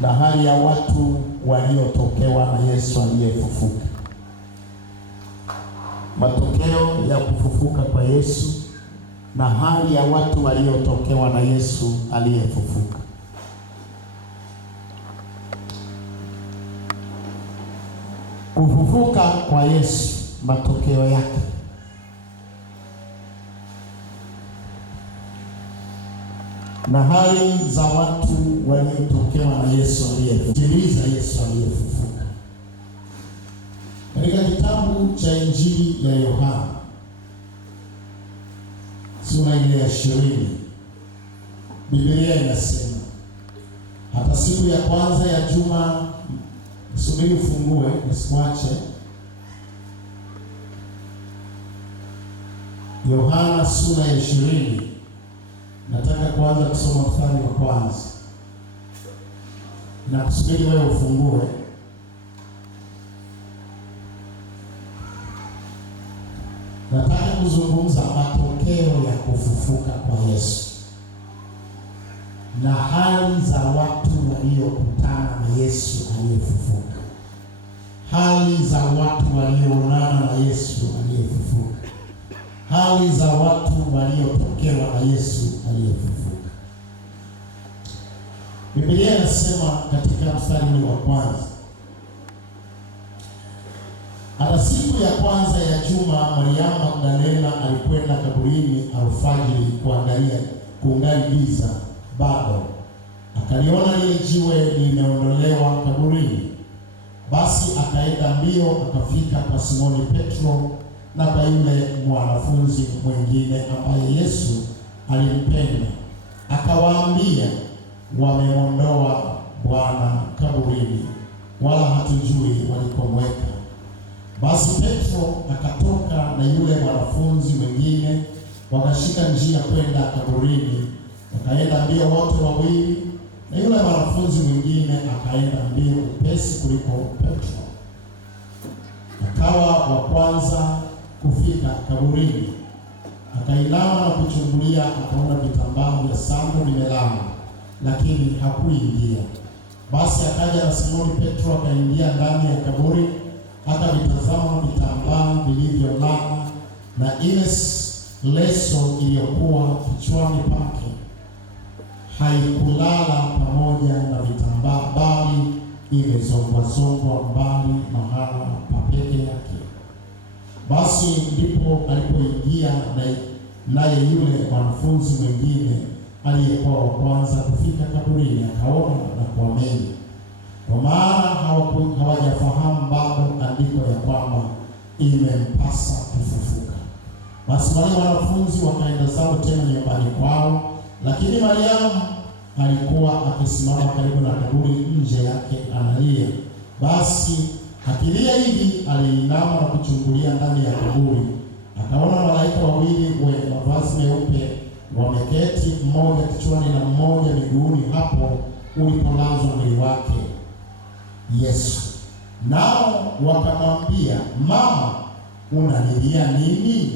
na hali ya watu waliotokewa na Yesu aliyefufuka. Matokeo ya kufufuka kwa Yesu na hali ya watu waliotokewa na Yesu aliyefufuka. Kufufuka kwa Yesu, matokeo yake. Na hali za watu waliotokewa na Yesu aliyefufuka. Katika kitabu cha Injili ya Yohana sura ile ya 20, Biblia inasema hata siku ya kwanza ya juma, subiri ufungue nisikuache. Yohana sura ya 20, nataka kuanza kusoma mstari wa kwanza na kusubiri wewe ufungue. Nataka kuzungumza matokeo ya kufufuka kwa Yesu na hali za watu waliokutana na Yesu aliyefufuka. Hali za watu walioonana na Yesu aliyefufuka. Hali za watu waliotokewa na Yesu aliyefufuka. Biblia inasema katika mstari wa kwanza, hata siku ya kwanza ya juma, Mariamu Magdalena alikwenda kaburini alfajiri kungali giza bado, akaliona lile jiwe limeondolewa kaburini. Basi akaenda mbio akafika kwa Simoni Petro na kwa yule mwanafunzi mwingine ambaye Yesu alimpenda, akawaambia, wameondoa Bwana kaburini, wala hatujui walikomweka. Basi Petro akatoka na yule mwanafunzi mwingine, wakashika njia kwenda kaburini. Wakaenda mbio wote wawili, na yule mwanafunzi mwingine akaenda mbio upesi kuliko Petro. Akawa wa kwanza kufika kaburini, akainama na kuchungulia, akaona vitambaa vya sangu vimelala, lakini hakuingia. Basi akaja na Simoni Petro, akaingia ndani ya kaburi, akavitazama vitambaa vilivyolala, na ile leso iliyokuwa kichwani pake haikulala pamoja na vitambaa, bali imezongwazongwa mbali mahala pa peke yake. Basi ndipo alipoingia naye yule mwanafunzi mwingine aliyekuwa wa kwanza kufika kaburini, akaona na kuamini, kwa maana hawajafahamu bado andiko ya kwamba imempasa kufufuka. Basi wale wanafunzi wakaenda zao tena nyumbani kwao, lakini Mariamu alikuwa akisimama karibu na kaburi nje yake analia. Basi akilia hivi, aliinama na kuchungulia ndani ya kaburi, akaona malaika wawili wenye mavazi meupe wameketi, mmoja kichwani na mmoja miguuni, hapo ulipolazwa mwili wake Yesu. Nao wakamwambia, mama, unalilia nini?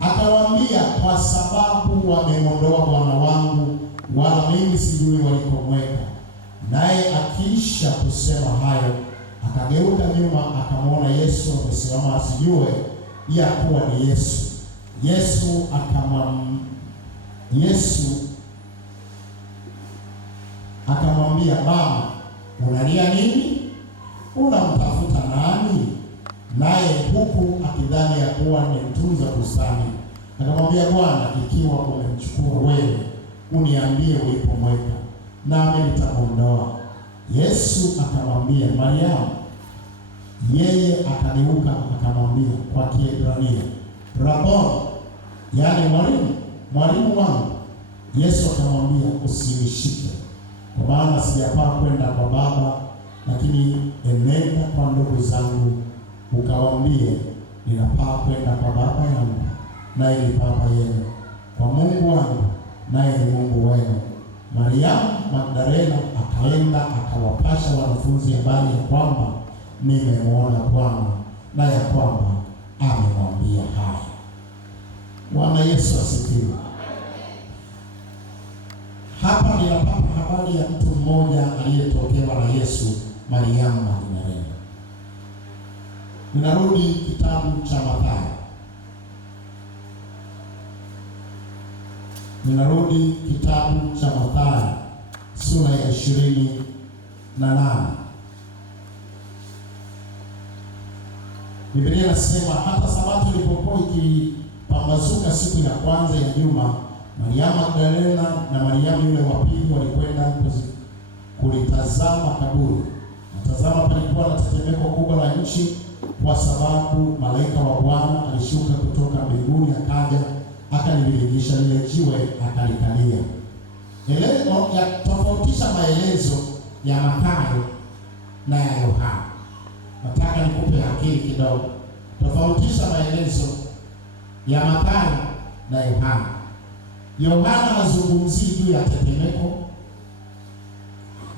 Akawaambia, kwa sababu wameondoa Bwana wangu, wala mimi sijui walikomweka. Naye akiisha kusema hayo, akageuka nyuma, akamwona Yesu amesimama, asijue ya kuwa ni Yesu. Yesu akamwambia, mama, unalia nini? Unamtafuta nani? Naye huku akidhani ya kuwa ni mtunza bustani, akamwambia, Bwana, ikiwa umemchukua wewe, uniambie ulipomweka, nami nitamuondoa. Yesu akamwambia, Mariamu. Yeye akageuka akamwambia kwa Kiebrania, Rabboni, yaani mwalimu wangu. Yesu akamwambia, usinishike, kwa maana sijapaa kwenda kwa Baba, lakini enenda kwa ndugu zangu ukawaambie, ninapaa kwenda kwa Baba yangu, naye ni Baba yenu, kwa Mungu wangu, naye ni Mungu wenu. Mariamu Magdalena akaenda akawapasha wanafunzi habari ya kwamba nimemwona Bwana, na ya kwamba amemwambia haya. Bwana Yesu asifiwe. Hapa ninapata habari ya mtu mmoja aliyetokewa na Yesu, Mariamu Magdalena. Ninarudi kitabu cha Mathayo. Ninarudi kitabu cha Mathayo sura ya 28. Biblia inasema hata Sabato ilipokuwa ikipambazuka siku ya kwanza ya juma, Mariamu Magdalena na Mariamu yule wa pili walikwenda kulitazama kaburi. Tazama, palikuwa na tetemeko kubwa la nchi, kwa sababu malaika wa Bwana alishuka kutoka mbinguni, akaja akaliviringisha lile jiwe, akalikalia. Elezo ya tofautisha maelezo ya Mathayo na ya Yohana. Nataka nikupe akili kidogo. Tofautisha maelezo ya Mathayo na Yohana. Yohana hazungumzii juu ya tetemeko.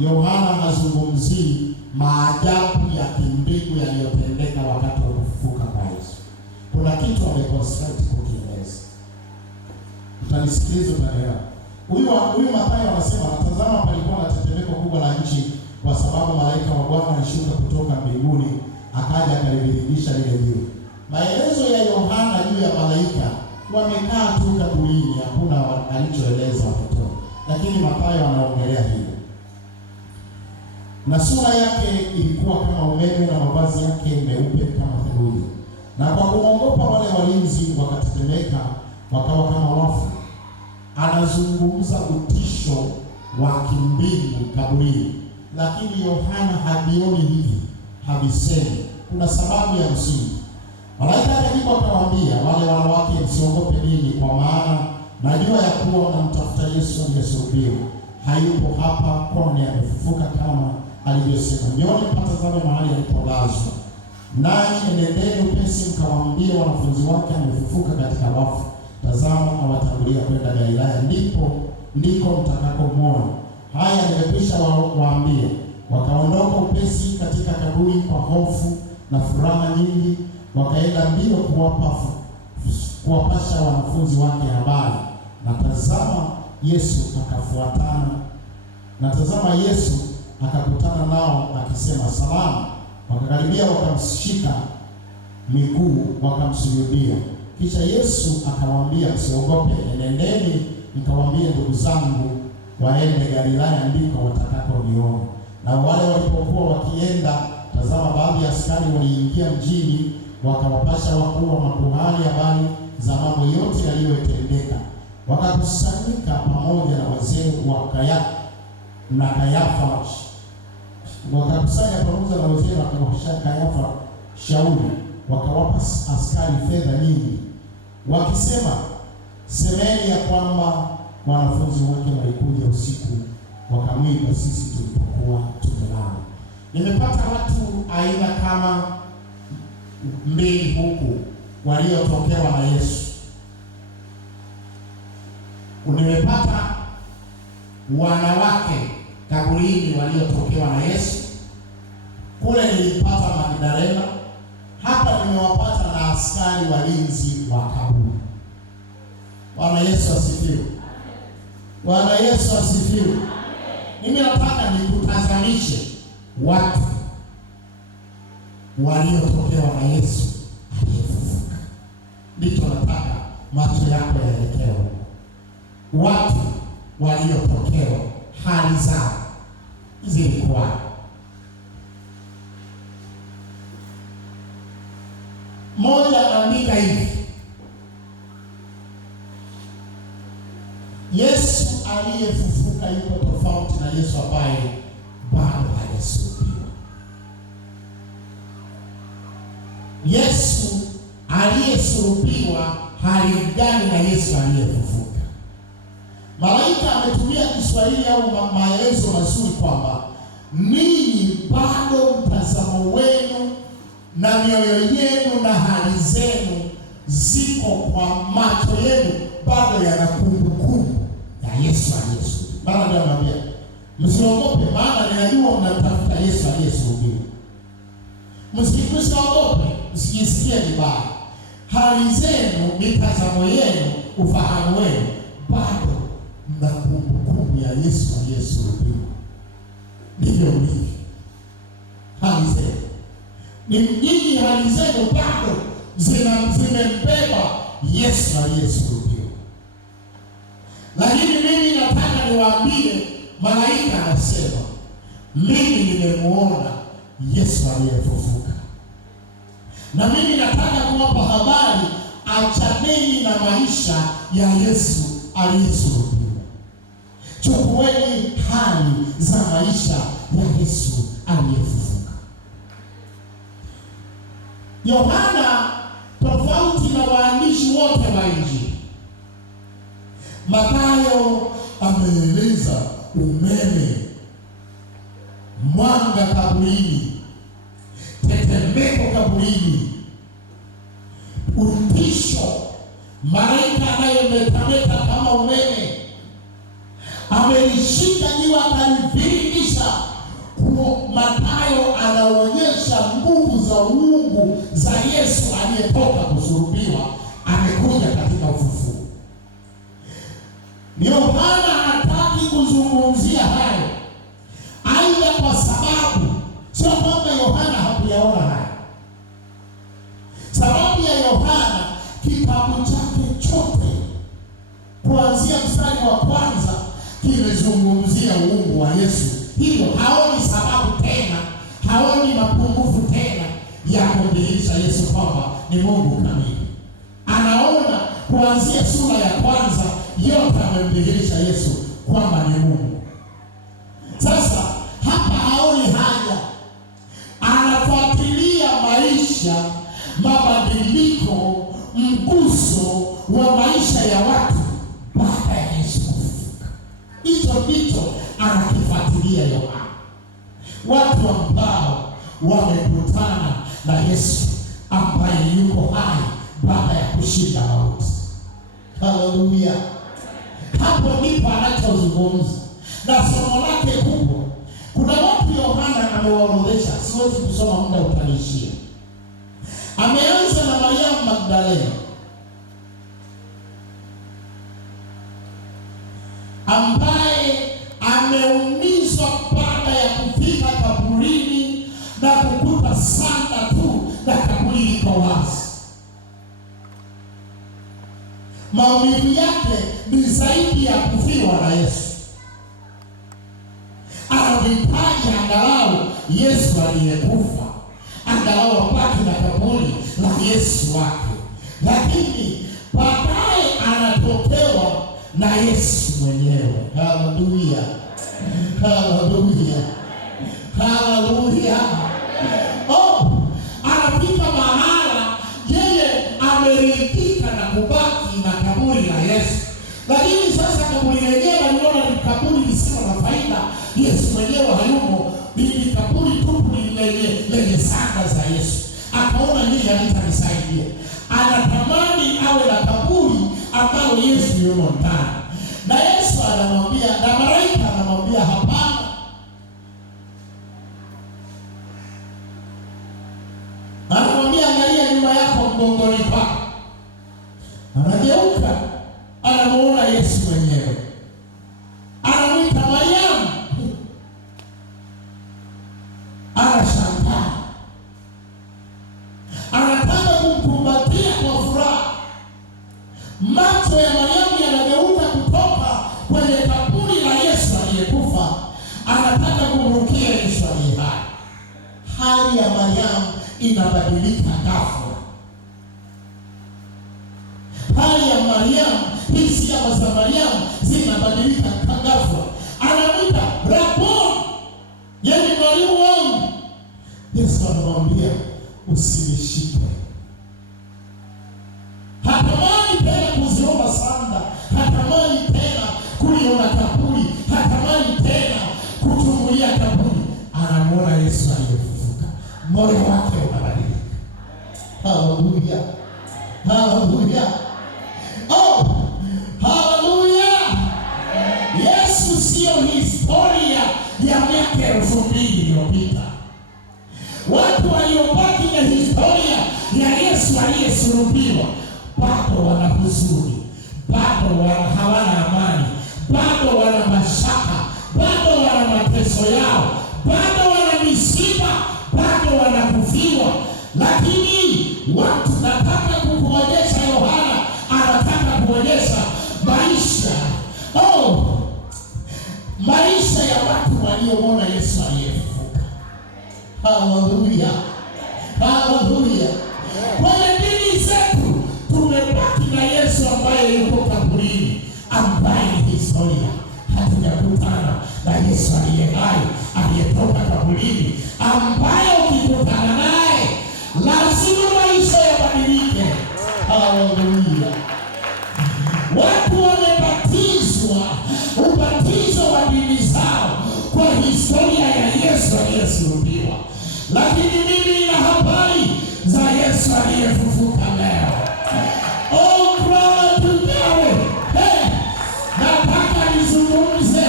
Yohana hazungumzii maajabu ya kimbingu yaliyotendeka wakati wa kufufuka kwa Yesu. Kuna kitu ameconcentrate kukieleza. Utanisikiliza, utanielewa. Huyu Mathayo anasema, natazama palikuwa na tetemeko kubwa la nchi, kwa sababu malaika wa Bwana alishuka kutoka mbinguni, akaja akaliviringisha lile jiwe. Maelezo ya Yohana juu ya malaika, wamekaa tu kaburini, hakuna alichoeleza watoto. Lakini Mathayo anaongelea hilo. Na sura yake ilikuwa kama umeme, na mavazi yake meupe kama theluji. Na kwa kuogopa wale walinzi wakatetemeka, wakawa kama wafu. Anazungumza utisho wa kimbingu kaburini. Lakini Yohana havioni hivi, havisemi. Kuna sababu ya msingi. Malaika akajibu akawaambia wale wanawake, msiogope ninyi, kwa maana najua ya kuwa mnamtafuta Yesu aliyesulubiwa. Hayupo hapa, kwani amefufuka kama alivyosema. Njooni mpatazame mahali alipolazwa. Nanyi enendeni upesi mkawaambie wanafunzi wake, amefufuka katika wafu. Tazama, awatangulia kwenda Galilaya, ndiko mtakakomwona. Haya nimekwisha waambia. Wakaondoka upesi katika kaburi kwa hofu na furaha nyingi, wakaenda mbio kuwapasha wanafunzi wake habari. Na tazama Yesu akakutana nao akisema, salamu. Wakakaribia, wakamshika miguu, wakamsujudia. Kisha Yesu akawaambia, msiogope, enendeni mkawaambie ndugu zangu waende Galilaya, ndiko watakakoniona. Na wale walipokuwa wakienda, tazama, baadhi ya askari waliingia mjini, wakawapasha wakuu wa makuhani habari za mambo yote yaliyotendeka. Wakakusanyika pamoja na wazee wa Kayafa, shauri, wakawapa askari fedha nyingi, wakisema, semeni ya kwamba wanafunzi wake walikuja usiku, wakamwiba sisi tulipokuwa tumelala. Nimepata watu aina kama mbili huku waliotokewa na Yesu. Nimepata wanawake kaburini waliotokewa na Yesu. Kule nilipata Magdalena. Hapa nimewapata na askari walinzi wa kaburi. Bwana Yesu asifiwe. Bwana Yesu asifiwe. Mimi nataka nikutazamishe watu waliotokewa na Yesu aliyefufuka. Ndicho nataka macho yako yaelekee. Watu waliotokewa, hali zao zilikuwa. Moja, andika hivi: Yesu aliyefufuka yuko tofauti na Yesu ambaye bado hajasulubiwa. Yesu aliyesulubiwa halingani na Yesu aliyefufuka. Malaika ametumia Kiswahili au maelezo mazuri kwamba ninyi bado mtazamo wenu na mioyo yenu na hali zenu ziko kwa macho yenu bado yana kumbukumbu ya Yesu aliyesulubiwa. Bwana ndiye anambia, msiogope, maana ninajua mnatafuta Yesu aliyesulubiwa. Msiogope, msijisikie vibaya. Hali zenu, mitazamo yenu, ufahamu wenu bado na kumbukumbu ya Yesu aliyesulubiwa. Ndivyo mlivyo hali zenu. Ni nyinyi hali zenu bado zimembeba Yesu aliyesulubiwa. Lakini mimi nataka niwaambie, malaika anasema mimi nimemuona Yesu aliyefufuka. Na mimi nataka kuwapa habari, achaneni na maisha ya Yesu aliyesulubiwa. Chukueni hali za maisha ya Yesu aliyefufuka. Yohana, tofauti na waandishi wote wa Injili, Mathayo ameeleza umeme, mwanga kaburini, tetemeko kaburini, utisho, malaika anayemetameta kama umeme amelishika jiwe akaliviringisha. Mathayo anaonyesha nguvu za uungu za Yesu aliyetoka kusulubiwa, amekuja katika ufufuo. Yohana hataki kuzungumzia hayo, aidha kwa sababu sio kwamba Yohana hakuyaona hayo. Sababu ya Yohana, kitabu chake chote kuanzia mstari wa kwanza kimezungumzia uungu wa Yesu. Hivyo haoni sababu tena, haoni mapungufu tena ya kumdhihirisha Yesu kwamba ni Mungu kamili. Anaona kuanzia sura ya kwanza yote amemdhihirisha Yesu kwamba ni Mungu. Sasa hapa haoni haja, anafuatilia maisha, mabadiliko, mguso wa maisha ya watu baada ya Yesu kufufuka. Hicho ndicho anakifuatilia Yohana, watu ambao wamekutana na Yesu ambaye yuko hai baada ya kushinda mauti. Haleluya! Hapo ndipo anachozungumza na somo lake kubwa. Kuna watu Yohana amewaorodhesha, siwezi kusoma, muda utaniishia. Ameanza na Mariamu Magdalena ambaye ameumizwa baada ya kufika kaburini na kukuta sanda tu na kaburi liko wazi. Maumivu yake ni zaidi ya kufiwa na Yesu. Anahitaji angalau Yesu aliyekufa, angalau apate na kaburi la Yesu wake. Lakini baadaye anatokewa na Yesu mwenyewe. Haleluya, haleluya, haleluya. Anafika mahala yeye ameridhika na kubaki na kaburi la Yesu. Lakini sasa kaburi lenyewe aliona ni kaburi lisilo na faida. Yesu mwenyewe hayumo, ni kaburi tupu lenye sanda za Yesu. Akaona hili halitanisaidia, anatamani awe na kaburi ambalo Yesu yumo ndani. Na Yesu anamwambia, na malaika anamwambia hapana. Anamwambia angalia nyuma yako, mgongoni pako. Anageuka, anamuona Yesu mwenyewe. Anamwita Mariamu. Anashangaa, anataka kumkumbatia kwa furaha. Macho ya Mariamu yanageuka kutoka kwenye kaburi la Yesu aliyekufa, anataka kumrukia Yesu aliye hai. Hali ya Mariamu inabadilika ghafla. Hali ya Mariamu, hisia za Mariamu zinabadilika ghafla. Anamwita Rabboni, yeye ni mwalimu wangu. Yesu anamwambia usinishike. Hatamani tena kuziomba sanda, hatamani tena kuliona kaburi, hatamani tena kuchungulia kaburi. Anamuona Yesu aliyefufuka, moyo wake unabadilika. Haleluya, haleluya, haleluya. Yesu sio historia ya miaka 2000 iliyopita. Watu waliobaki na historia ya Yesu aliyesulubiwa bado wana huzuni, bado hawana amani, bado wana mashaka yao, bado wana misiba, bado wanakufiwa. Lakini watu, nataka kukuonyesha, Yohana anataka kuonyesha maisha ya watu waliomwona Yesu aliyefufuka. Haleluya, haleluya. Kwenye dini zetu tumebaki na Yesu ambaye yuko kaburini, ambaye ni historia. Hatujakutana na Yesu aliye hai, aliyetoka kaburini, ambaye ukikutana naye lazima maisha yabadilike. Haleluya. Watu wamebatizwa ubatizo wa dini zao kwa historia ya Yesu aliyesulubiwa, lakini mimi nina habari za Yesu aliyefufuka leo. Oh, glory to God. Nataka nizungumze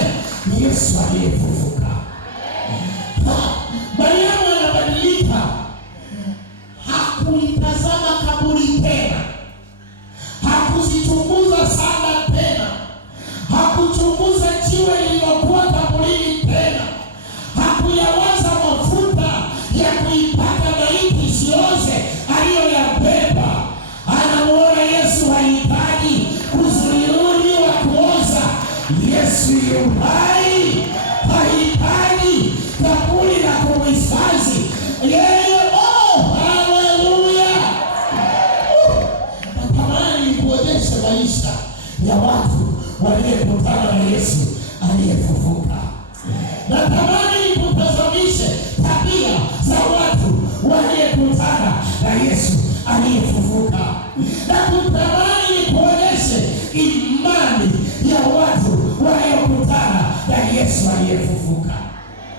Yesu aliyefufuka. Mariamu anabadilika, hakuitazama kaburi tena, hakuzichunguza sana tena, hakuchunguza jiwe lililokuwa kaburini tena, hakuyawaza mafuta ya kuipaka maiti isioze aliyoyabeba. Anamuona Yesu hahitaji uzuri wa kuoza. Yesu yu hai, hahitaji kaburi la kumhifadhi yeye. Haleluya. Natamani kuonyesha maisha ya watu waliyekutana na Yesu aliyefufuka. Natamani kutazamishe tabia za watu waliyekutana na Yesu aliyefufuka. Natamani kuonyeshe imani ya watu waliokutana na Yesu aliyefufuka.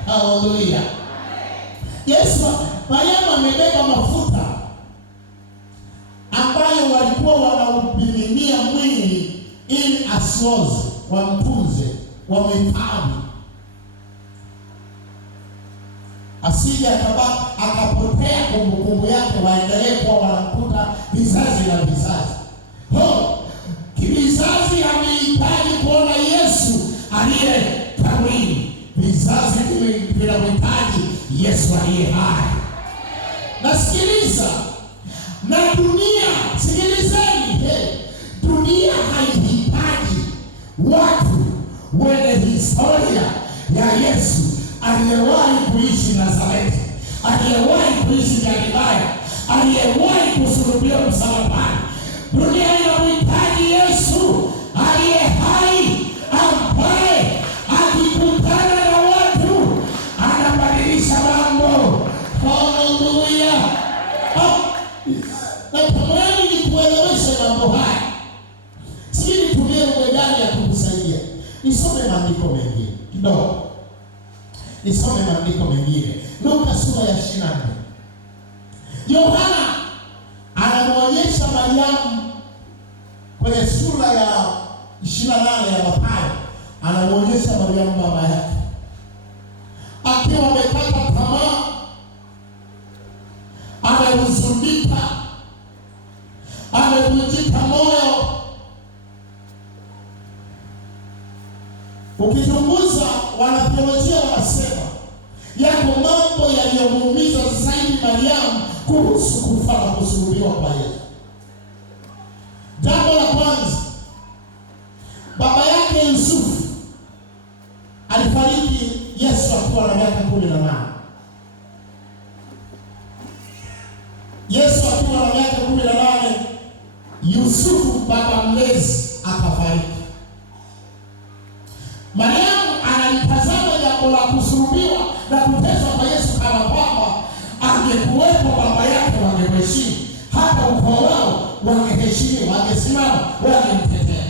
Haleluya. Mariamu amebeba mafuta ambayo walikuwa wanaupiminia mwili ili asioze, wamtunze, wamehifadhi, asije akapotea kumbukumbu yake, waendelee kuwa wanamkuta vizazi na vizazi. Kivizazi havihitaji kuona Yesu aliye kaburini, vizazi vinamhitaji Yesu aliye hai. Nasikiliza na dunia, sikilizeni, dunia haihitaji watu wenye historia ya Yesu aliyewahi kuishi Nazareti, aliyewahi kuishi Galilaya, aliyewahi kusulubiwa msalabani. Dunia inamhitaji Yesu aliye hai, ambaye akikutana na watu anabadilisha mambo. Haleluya. Natamani nikueleweshe mambo haya. Sisi nitumie lugha gani ya kukusaidia? Nisome maandiko mengine kidogo. Nisome maandiko mengine. Luka sura ya 24. Yohana anamuonyesha Mariamu kwenye sura ya 28 ya Mathayo. Anamuonyesha Mariamu mama yake akiwa amekata tamaa, amehuzunika, amevunjika moyo. Ukichunguza, wanatheolojia wanasema yako mambo yaliyomuumiza zaidi Mariamu kuhusu kufa na kusulubiwa kwa Yesu. Jambo la kwanza, baba yake Yusufu alifariki Yesu akiwa na miaka 18. Yesu akiwa na miaka 18, Yusufu baba mlezi akafariki. Mariamu analitazama jambo la kusulubiwa na kuteswa kwa Yesu kama kwamba angekuwepo baba yake wangemheshimu, hata ukoo wao wangeheshimu, wangesimama, wangemtetea.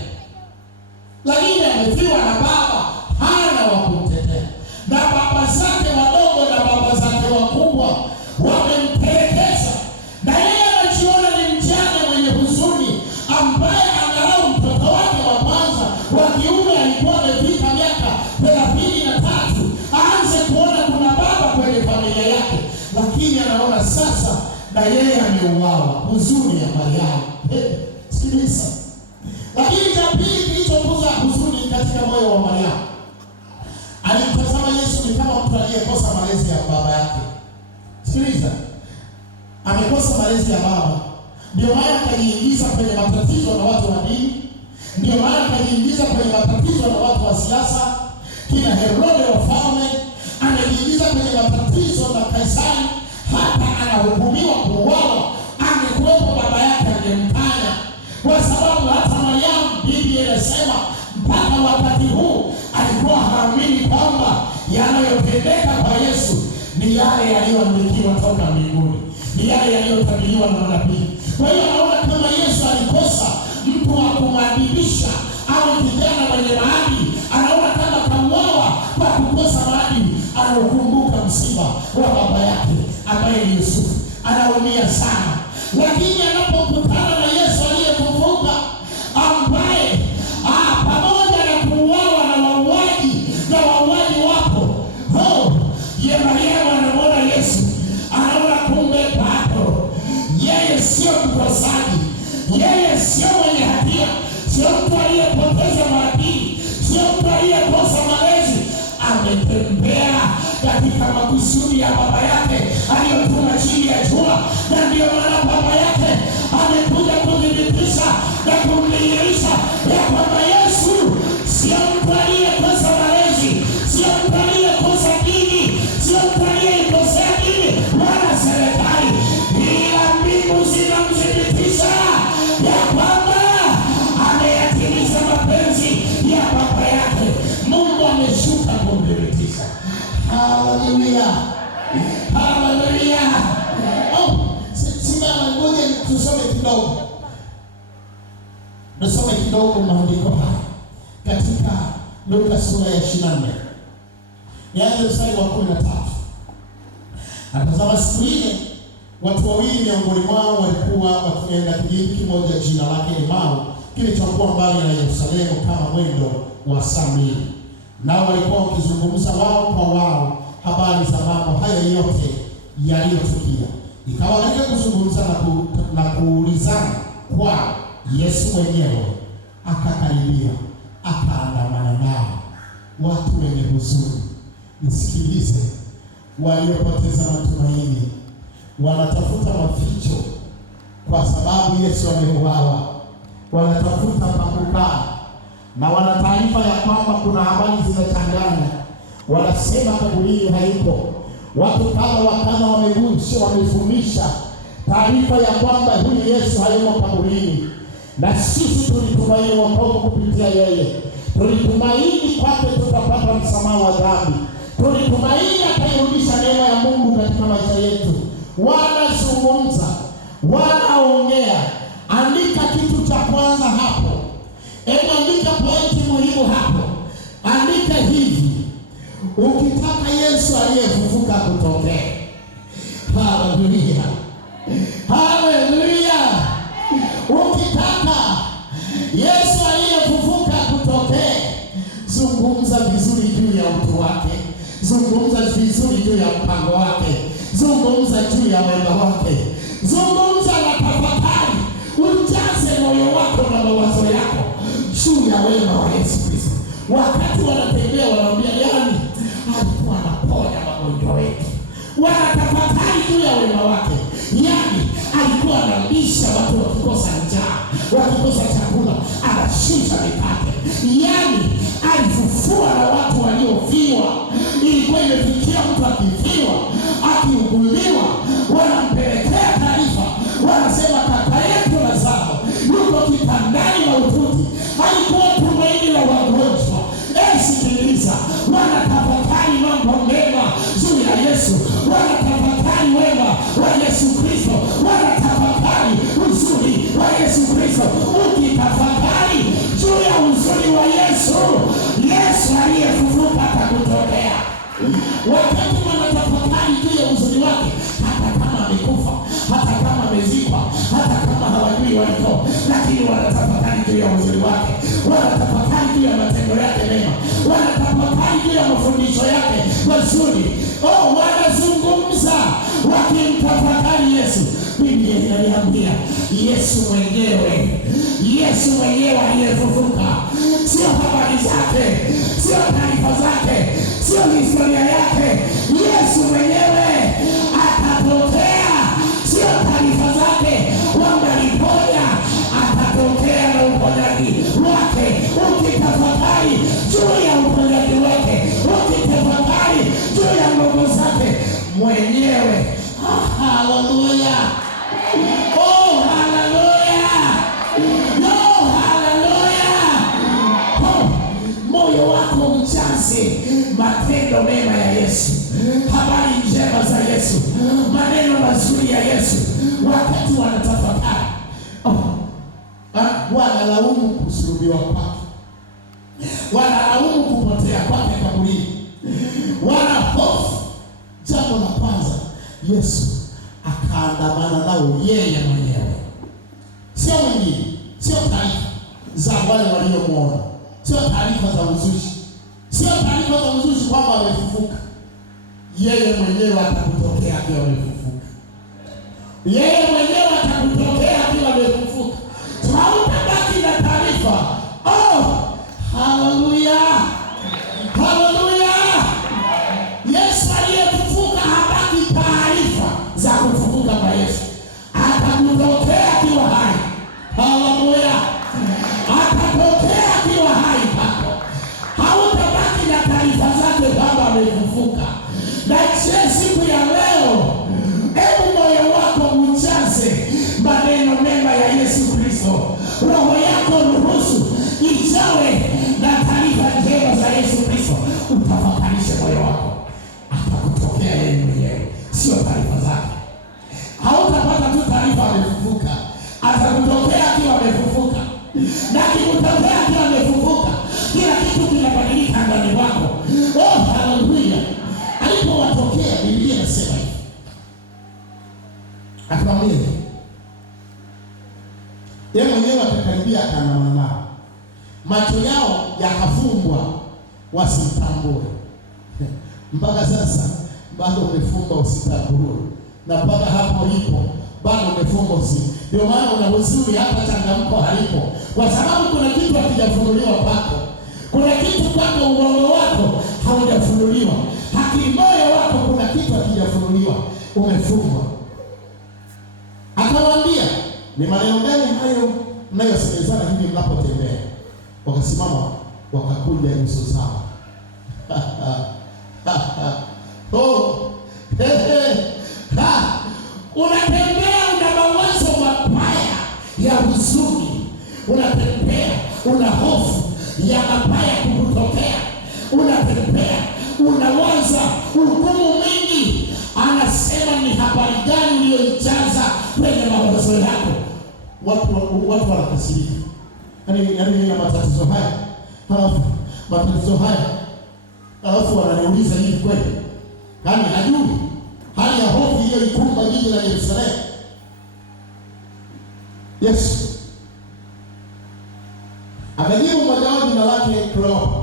Lakini amefiwa na baba, hana wa kumtetea, na baba zake wadogo na baba zake wakubwa wamempelekeza, na yeye anajiona ni mjane mwenye huzuni, ambaye angalau mtoto wake wa kwanza wa kiume alikuwa amefika miaka 33, aanze kuona kuna baba kwenye familia yake. Lakini anaona sasa na yeye ameuawa. Huzuni ya Mariamu. Sikiliza. Lakini cha pili kilichokuza huzuni katika moyo wa Mariamu, alimtazama Yesu ni kama Sikiliza, amekosa malezi ya baba, ndio maana akajiingiza kwenye matatizo na watu wa dini, ndio maana akajiingiza kwenye matatizo na watu wa siasa. Kina Herode wafalme anajiingiza kwenye matatizo na Kaisari, hata anahukumiwa kuuawa. Angekuwepo baba yake angemkanya, kwa sababu hata Mariamu, Biblia inasema mpaka wakati huu alikuwa haamini kwamba yanayotendeka kwa Yesu ni yale yaliyoandikiwa toka mbinguni, ni yale yaliyotabiriwa na manabii. Kwa hiyo anaona kama Yesu alikosa mtu wa kumadibisha au kijana mwenye maadili, anaona kama kauawa kwa kukosa maadili. Anakumbuka msiba wa baba yake ambaye ni Yusufu, anaumia sana. Lakini anapokutana na Yesu aliyefufuka, ambaye pamoja na kuuawa na wauaji wapo, Mariamu anamwona Yesu, anaona kumbe bado yeye sio mkosaji, yeye sio mwenye hatia, sio mtu aliyepoteza maadili, sio mtu aliyekosa malezi. Ametembea katika makusudi ya baba yake aliyotuma chini ya jua, na ndio maana baba yake amekuja kudhibitisha na kumdhihirisha ya kwamba Yesu sio mtu aliyekosa malezi, sio mtu aliyekosa dini, sio mtu aliyekosea dini wala serikali, ila mbingu zinamthibitisha ya kwamba ameyatimiza mapenzi ya baba yake. Mungu ameshuka kumthibitisha. Haleluya, haleluya. Simama, ngoja tusome kidogo. Nasoma kidogo maandiko haya katika Luka sura ya 24. Nianze mstari wa 13. Atazama, siku ile watu wawili miongoni mwao walikuwa wakienda kijiji kimoja jina lake Emau, kilichokuwa mbali na Yerusalemu kama mwendo wa saa 2. Nao walikuwa wakizungumza wao kwa wao habari za mambo haya yote yaliyotukia. Ikawa katika kuzungumza na kuulizana kwa Yesu mwenyewe akakaribia, akaandamana nao, watu wenye huzuni. Nisikilize, waliopoteza matumaini wanatafuta maficho kwa sababu Yesu ameuawa, wanatafuta pa kukaa, na wana taarifa ya kwamba kuna habari zimechanganya. Wanasema kaburi haipo. Watu kama wakana wamevumisha taarifa ya kwamba huyu Yesu hayumo kaburini, na sisi tulitumaini wokovu kupitia yeye. Tulitumaini kwake tutapata msamaha wa dhambi. Tulitumaini atairudisha neema ya Mungu katika maisha yetu. Wanazungumza, wanaongea. Andika kitu cha kwanza hapo. Andika pointi muhimu hapo. Andika hivi: ukitaka Yesu aliyefufuka kutokea. Haleluya, haleluya. Ukitaka Yesu aliyefufuka kutokea, zungumza vizuri juu ya utu wake, zungumza vizuri juu ya mpango wake, zungumza juu ya wema wake, zungumza na tafakari, ujaze moyo wako na mawazo yako juu ya wema wa Yesu Kristo. Wakati wanatembea wanaambia, yani alikuwa anaponya magonjwa yetu. Wanatafakari juu ya wema wake, yani alikuwa analisha watu wakikosa njaa, wakikosa chakula, anashusha mikate. Yani alifufua na watu waliofiwa. Ilikuwa imefikia mtu akifiwa, akiuguliwa, wanampelekea taarifa, wanasema kaka yetu Lazaro yuko kitandani mahututi. Alikuwa tumaini la wagonjwa. Sikiliza, wanatafakari mambo mema juu ya Yesu, wanatafakari wema wa Yesu Kristo, wanatafakari uzuri wa Yesu Kristo. Ukitafakari juu ya uzuri wa Yesu, Yesu aliyefufuka atakutokea. Wakati wanatafakari juu ya uzuri wake, hata kama amekufa, hata kama amezikwa, hata kama hawajui waliko, lakini wanatafakari juu ya uzuri wake, wanatafakari juu ya matendo yake mema, wanatafakari juu ya mafundisho yake mazuri. Wanazungumza wakimtafakari Yesu. Biblia inaniambia Yesu mwenyewe aliyefufuka, sio habari zake, sio taarifa zake, sio historia yake. Yesu mwenyewe atatoka utangaze matendo mema ya Yesu, habari njema za Yesu, maneno mazuri ya Yesu. Wakati wanatafakari, wanalaumu kusulubiwa kwake, wanalaumu kupotea kwake kaburini, wana hofu. Jambo la kwanza, Yesu akaandamana nao yeye mwenyewe, sio mwingine, sio taarifa za wale waliomwona, sio taarifa za uzushi, sio taarifa za uzushi kwamba amefufuka. Yeye mwenyewe atakutokea akiwa amefufuka, yeye mwenyewe atakutokea akiwa amefufuka. Hautabaki na taarifa. Oh, haleluya, haleluya! Yesu aliyefufuka habaki taarifa za kufufuka kwa Yesu, atakutokea akiwa hai. Haleluya, atatokea akiwa hai hapo. Hautabaki na taarifa zake kwamba amefufuka. Na siku ya leo, hebu moyo wako ujaze maneno mema ya Yesu Kristo. Roho yako ruhusu ijawe na taarifa njema za Yesu Kristo. Utafakarishe moyo wako, atakutokea yeye mwenyewe, sio taarifa zake. Hautapata tu taarifa amefufuka, atakutokea akiwa amefufuka. Na kikutokea akiwa amefufuka, kila kitu kinabadilika ndani mwako. Oh, haleluya! Alipowatokea, Biblia inasema hivi, akamwambia yeye mwenyewe akakaribia, akaandamana nao, macho yao yakafumbwa wasimtambue. Mpaka sasa bado umefumba usitambue, na mpaka hapo ipo bado umefumba ndio maana una huzuni, hapa changamko halipo, kwa sababu kuna kitu hakijafunuliwa kwako. Kuna kitu kwako, uongo wako haujafunuliwa, moyo wako kuna kitu hakijafunuliwa, umefungwa. Akamwambia, ni maneno gani hayo mnayosemezana hivi mnapotembea? Wakasimama wakakunja nyuso zao. Oh, unatembea una mawazo mabaya ya huzuni, unatembea una hofu ya mabaya kukutokea, unatembea unawaza hukumu mingi. Anasema, ni habari gani uliyoijaza kwenye mawazo yako? Watu wanakasirika. Yaani nina matatizo haya, alafu wananiuliza hivi kweli? Yaani hajui hali ya hofu hiyo ikumba jiji la Yerusalemu. Yesu akajibu mmoja wao, jina lake Kleopa,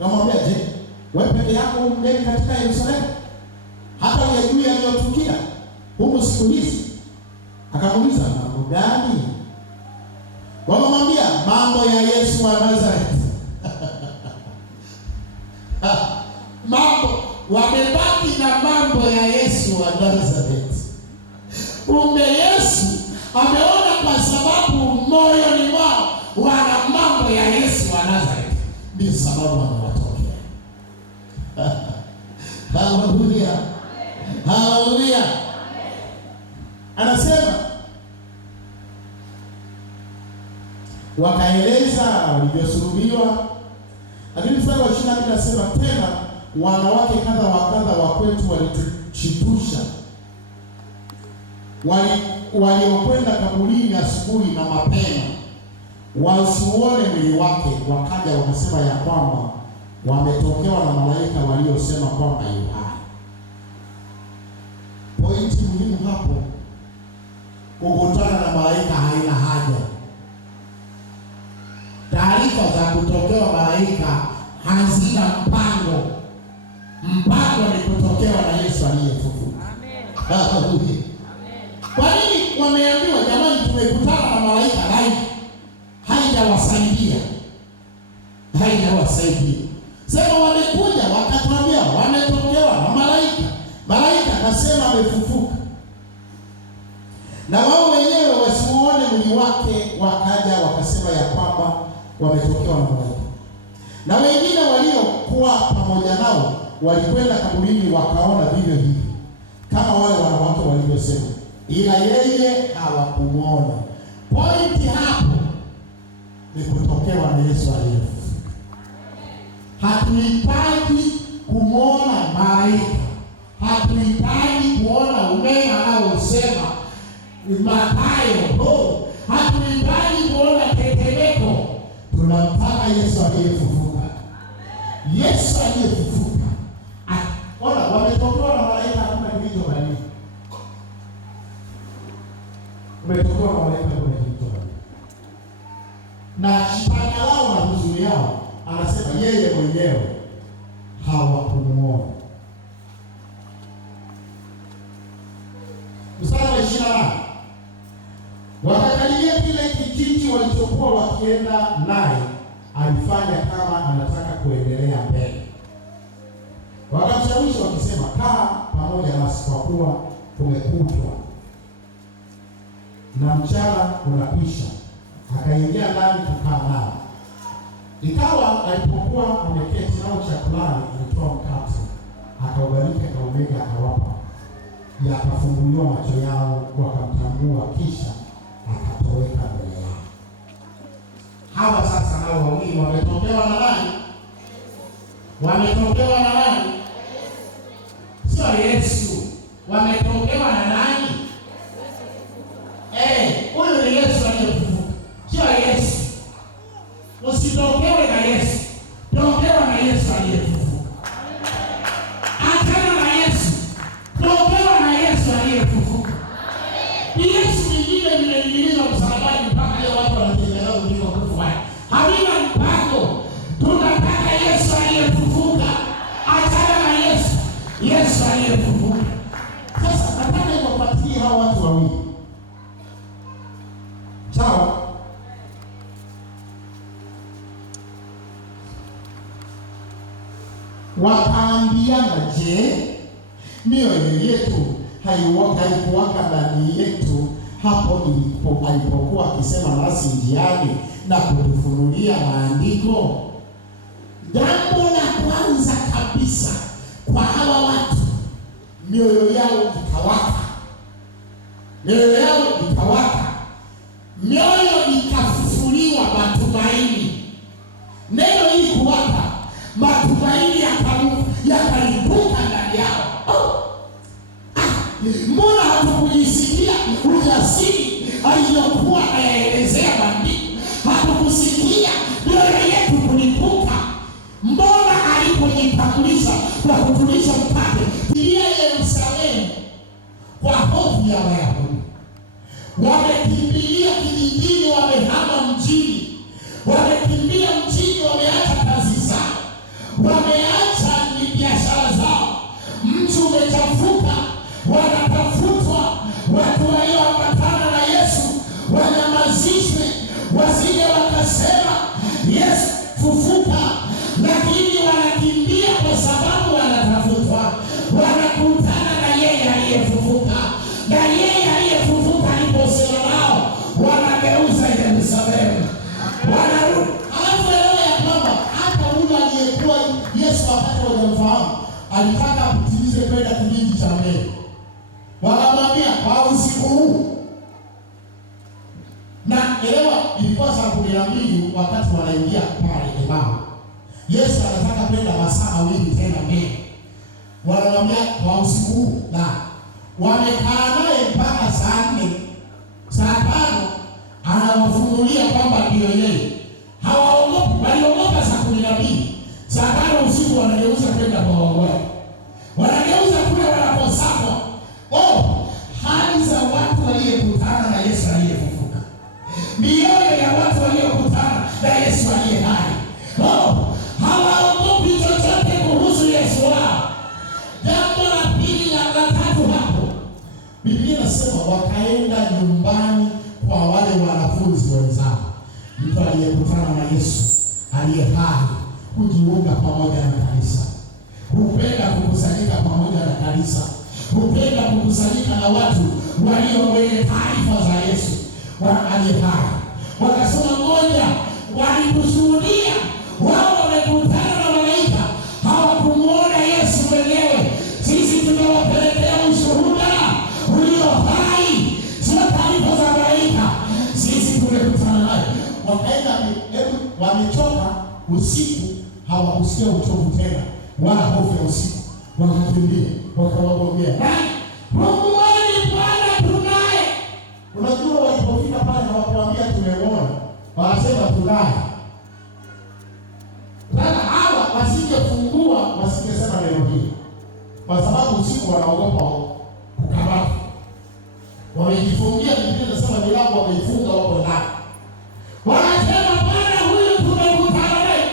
akamwambia, je, wewe peke yako mgeni katika Yerusalemu, hata hujui yaliyotukia huko siku hizi? Akamuuliza, mambo gani? Wakamwambia, mambo ya Yesu wa Nazareti. Mambo wamebaki na mambo ya Yesu wa Nazareti. Yesu ameona kwa sababu moyoni mwao wana mambo ya Yesu wa Nazareti, ndio sababu wanawatokea. Haleluya, haleluya. Anasema wakaeleza walivyosulubiwa, lakini mstari wa 24 anasema tena, wanawake kadha wa kadha wa kwetu walituchipusha, waliokwenda kaburini asubuhi na mapema wasiuone mwili wake, wakaja wakasema ya kwamba wametokewa na malaika waliosema kwamba yu hai. Pointi muhimu hapo, kukutana na malaika haina haja. Taarifa za kutokewa malaika hazina mpango. Mpango ni kutokewa na Yesu aliyefufuka. Amen. Kwa nini wameambiwa jamani, tumekutana na malaika? Haijawasaidia. Sema wamekuja wakatuambia wametokewa na malaika. Malaika nasema amefufuka. Na wao wenyewe wasimuone mwili wake, wakaja wakasema ya kwamba wametokewa na malaika. Na wengine waliokuwa pamoja nao walikwenda kaburini wakaona vivyo hivyo, kama wale wanawake walivyosema, ila yeye hawakumuona. Pointi hapo ni kutokewa na Yesu aliyefufuka. hatuhitaji kumwona malaika, hatuhitaji kuona umeme anaosema Mathayo, hatuhitaji kuona tetemeko. Tunamtaka Yesu aliyefufuka. Yesu aliyefufuka. Ona, wametokewa na malaika, hakuna kilichobadilika. Umetokewa na malaika, hakuna kilichobadilika. Na shetani lao na huzuni yao, anasema yeye mwenyewe hawakumuona. Mstari wa 28. Wakakaribia kile kijiji walichokuwa wakienda, naye alifanya kama anataka kuendelea mbele. Wakamshawishi wakisema, kaa pamoja nasi, kwa kuwa kumekutwa na mchana unakwisha. Akaingia ndani kukaa nao. Ikawa alipokuwa ameketi nao chakulani, alitoa mkate, akaubariki, akaumega, akawapa. Yakafunguliwa macho yao, wakamtambua, kisha akatoweka mbele yao. Hawa sasa nao wawili wametokewa na nani? Wametokewa na nani? Sio Yesu. Wametokewa na nani? Huyu ni Yesu aliyefufuka. Sio Yesu. Usitokewe na Yesu. Tokewa na Yesu aliyefufuka. Achana na Yesu. Tokewa na Yesu aliyefufuka. Yesu mwingine nimeingilizwa msalabani mpaka leo watu wanategemea kuliko kufa. Hamina mpango. Tunataka Yesu aliyefufuka. Achana na Yesu. Yesu aliyefufuka. Sasa nataka niwapatie hao watu wawili. Sawa? Wakaambiana, je, mioyo yetu haikuwaka ndani yetu hapo alipokuwa akisema nasi njiani na kutufunulia maandiko? Jambo la kwanza kabisa kwa hawa watu, mioyo yao ikawaka. Mioyo yao ikawaka. Mioyo ikafufuliwa matumaini. Neno hili kuwaka, matumaini yakalipuka ndani yao. Mbona hatukujisikia ujasiri aliyokuwa ayaelezea maandiko? Hatukusikia mioyo yetu kulipuka? Mbona alipojitambulisha kwa kutulisha mkate kilia Yerusalemu kwa hofu ya Wayahudi? Wamekimbilia kijijini, wamehama mjini. Wamekimbia mjini, wameacha kazi zao, wameacha biashara zao. Mji umechafuka, wanatafutwa watu walioambatana na Yesu wanyamazishwe, wasije wakasema Yesu fufuka. Lakini wanakimbia kwa sababu wanatafutwa, wanakutana na yeye aliyefufuka. Na yeye aliyefufuka aliposema nao, wanageuza Yerusalemu, wanarudi. Alafu elewa ya kwamba hata yule aliyekuwa Yesu wakati wajamfahamu alitaka kutimize kwenda kijiji cha mbele. Wakamwambia kwa usiku huu. Na elewa, ilikuwa saa 12 wakati wanaingia pale Emau. Yesu anataka kwenda masaa mawili tena mbele. Wanamwambia kwa usiku huu. Na wamekaa naye mpaka saa 4, saa 5 anawafunulia kwamba ndio yeye. Hawaogopi, waliogopa saa 12. Saa 5 usiku wanageuza kwenda kwa wao. Wanageuza kule wanaposapa. Hali za watu waliokutana na Yesu aliyefufuka. Mioyo ya watu waliokutana na Yesu aliye hai. Hawaogopi chochote kuhusu Yesu wao. Jambo la pili na la tatu hapo, Biblia inasema wakaenda nyumbani kwa wale wanafunzi wenzao. Mtu aliyekutana na Yesu aliye hai kujiunga pamoja na kanisa, hupenda kukusanyika pamoja na kanisa, hupenda kukusanyika na watu walio wenye taarifa za Yesu aliye hai. Wakasema moja, walikushuhudia wao wamekutana na malaika, hawakumuona Yesu mwenyewe. Sisi tunawapelekea ushuhuda ulio hai, sio taarifa za malaika. Sisi tumekutana naye. Wakaenda, wamechoka usiku, hawakusikia uchovu tena wala hofu ya usiku, wakakimbia wakawagombea, Mungu wewe Bwana tunaye. Unajua walipofika pale hawakuambia tumemwona, wanasema tunaye. Sasa hawa wasingefungua, wasingesema neno hili, kwa sababu usiku wanaogopa kukamatwa. Wamejifungia, Biblia inasema milango wameifunga, wako ndani. Wanasema Bwana huyu tumekutana naye.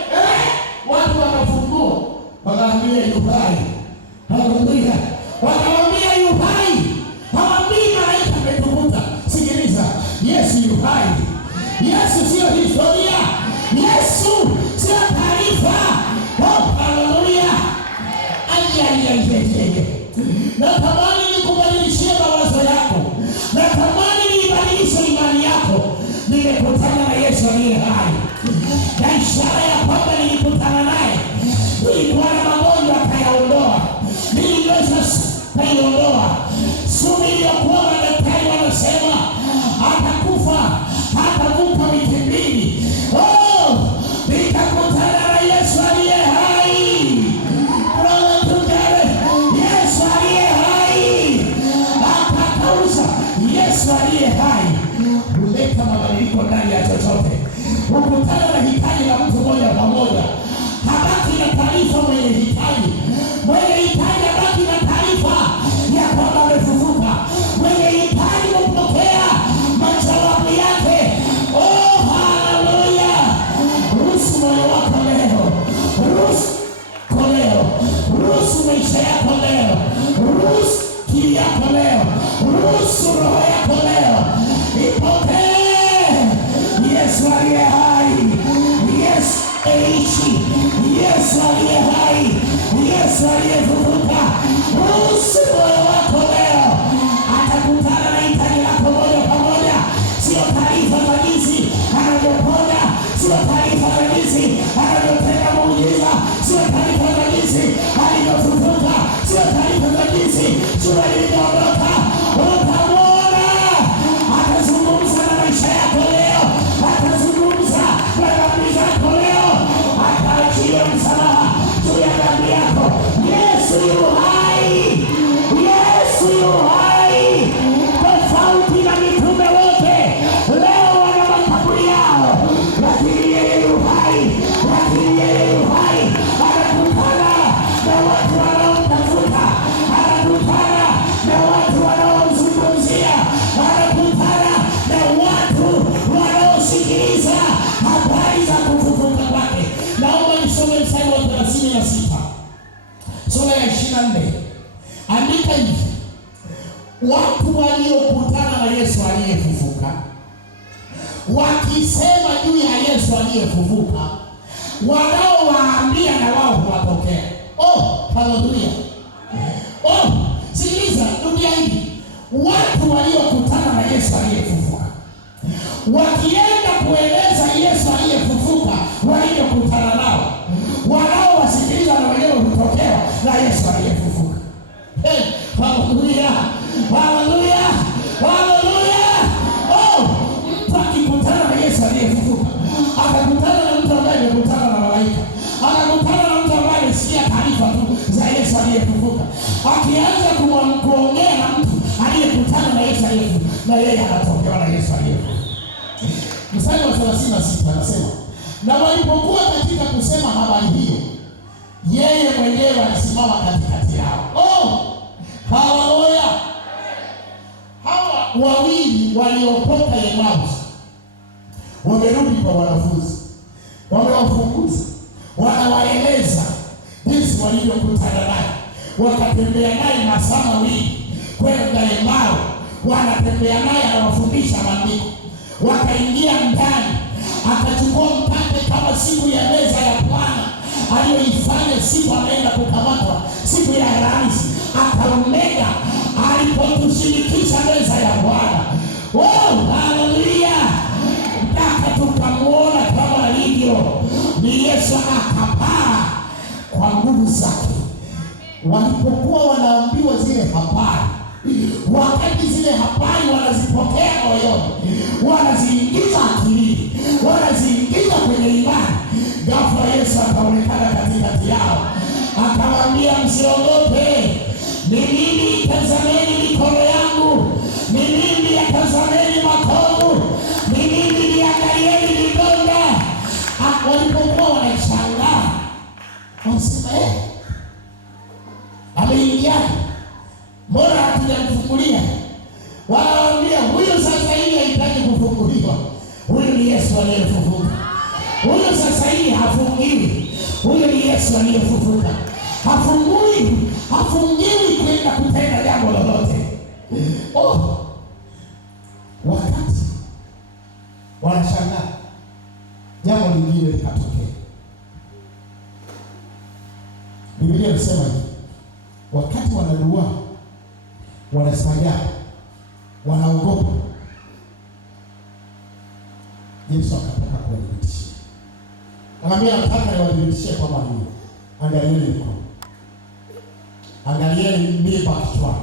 Watu wakafungua, wakaambia yu hai. Haleluya. Wakamwambia yu hai. Hawambii malaika ametukuta. Sikiliza, Yesu yu hai. Yesu sio historia. Yesu sio taarifa. Haleluya. Natamani nikubadilishie mawazo yako. Natamani nibadilishe imani yako. Nimekutana na Yesu aliye hai. Na ishara ya kwamba nilikutana naye, nilikuwa na magonjwa akayaondoa, niliweza kuiondoa. Sumu iliyokuwa madaktari wanasema atakufa, hatavuka wiki mbili. Nikakutana na Yesu aliye hai. Yesu aliye hai akakauza. Yesu aliye hai huleta mabadiliko ndani ya chochote. Ukutana na hitaji la mtu moja kwa moja, habaki na taarifa mwenye hitaji. Mwenye hitaji habaki na taarifa ya kwamba amefufuka. Mwenye hitaji kupokea majawabu yake. Haleluya. Ruhusu moyo wako leo, ruhusu leo, ruhusu maisha yako leo, ruhusu akili yako leo, ruhusu roho yako leo ipokee Yesu aliye hai. Yesu aishi. Yesu aliye hai. Yesu aliyefufuka. Ruhusu moyo wako leo, atakutana na hitaji lako moja kwa moja. Sio taarifa za jinsi anavyoponya, sio taarifa za jinsi anavyotenda muujiza, sio taarifa za jinsi alivyofufuka, sio taarifa za jinsi jua lilivyoondoka. Utamwona atazungumza na maisha yako leo, atazungumza na dhambi zako leo, ataachilia msamaha juu ya dhambi yako. Yesu yu hai. Yesu yu hai. Tofauti na mitume wote, leo wana makaburi yao, lakini yeye yu hai. Lakini yeye yu hai. Anakutana na watu wanaomtafuta, anakutana na watu wanaomzungumzia, anakutana na watu wanaosikiliza habari za kufufuka kwake. Naomba nisome mstari wa 36, sura ya 24. Andika hivi: watu waliokutana na Yesu aliyefufuka wakisema juu ya Yesu aliyefufuka, wanaowaambia na wao huwatokea. Haleluya. Sikiliza dunia hii, watu waliokutana na Yesu aliyefufuka wakienda kueleza Yesu aliyefufuka waliokutana nao, wanaowasikiliza na wenyewe hutokea na Yesu aliyefufuka. Haleluya. Haleluya. Haleluya. Mtu akikutana na Yesu aliyefufuka, akakutana na mtu ambaye amekutana na malaika, akakutana na mtu ambaye amesikia taarifa tu za Yesu aliyefufuka, akianza kuongea na mtu aliyekutana na Yesu aliyefufuka, na yeye anatokewa na Yesu aliyefufuka. Mstari wa 36 anasema, na walipokuwa katika kusema habari hiyo, yeye mwenyewe alisimama katikati yao. Haleluya. Hawa wawili waliotoka Emmaus wamerudi kwa wanafunzi, wamewafunguza, wanawaeleza jinsi walivyokutana naye. Wakatembea naye masaa mawili kwenda Emmaus, wanatembea naye, anawafundisha maandiko. Wakaingia ndani, akachukua mkate kama siku ya meza ya Bwana aliyoifanya siku anaenda kukamatwa, siku ya Alhamisi, akaumega alipotushirikisha meza ya Bwana. Haleluya. Mpaka tukamwona kama alivyo. Ni Yesu akapaa kwa nguvu zake. Walipokuwa wanaambiwa zile habari, wakati zile habari wanazipokea moyoni, wanaziingiza akilini, wanaziingiza kwenye imani, Ghafla Yesu akaonekana katikati yao, akawaambia, msiogope, ni mimi, tazameni mikono yangu, ni mimi, tazameni makovu, ni mimi, niangalieni vidonda. Walipokuwa wanashangaa, wanasema ameingiaje? Mbona hatujamfungulia? Wanawaambia, huyu sasa hivi hahitaji kufunguliwa, huyu ni Yesu aliyefufuka. Huyu sasa hivi hafungiwi, huyu ni Yesu aliyefufuka. Hafungiwi kwenda kutenda jambo lolote. Wakati wanashangaa, jambo lingine likatokea. Biblia inasema hivi, wakati wanadua, wanastaajabu, wanaogopa, Yesu akataka kuwadhibitishia. Anambia, nataka niwadhibitishie kwamba ni angalieni mikono, angalieni miiba kichwani.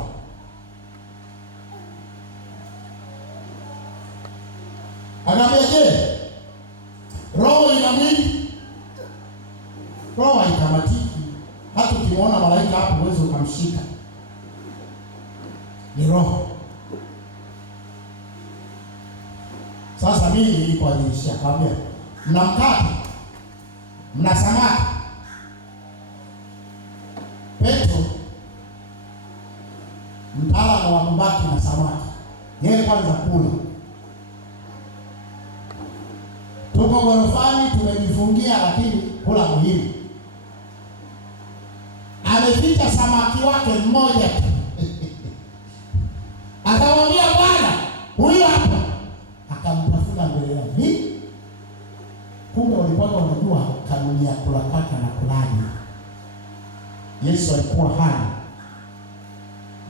Anambia, je, roho ina mwili? Roho haikamatiki. Hata ukimwona malaika hapo uweze ukamshika, ni roho. Sasa mimi nilipoadhirishia kwambia, mna mkate, mna samaki. Petro, mtaalamu wa kubaki na samaki, yeye kwanza kula. Tuko gorofani tumejifungia, lakini kula muhimu. Ameficha samaki wake mmoja tu. Akamwambia, Bwana, huyu hapa. Akamtafuna mbele yao. Kumbe walikuwa wanajua kanuni ya kula paka na kulaji. Yesu alikuwa hana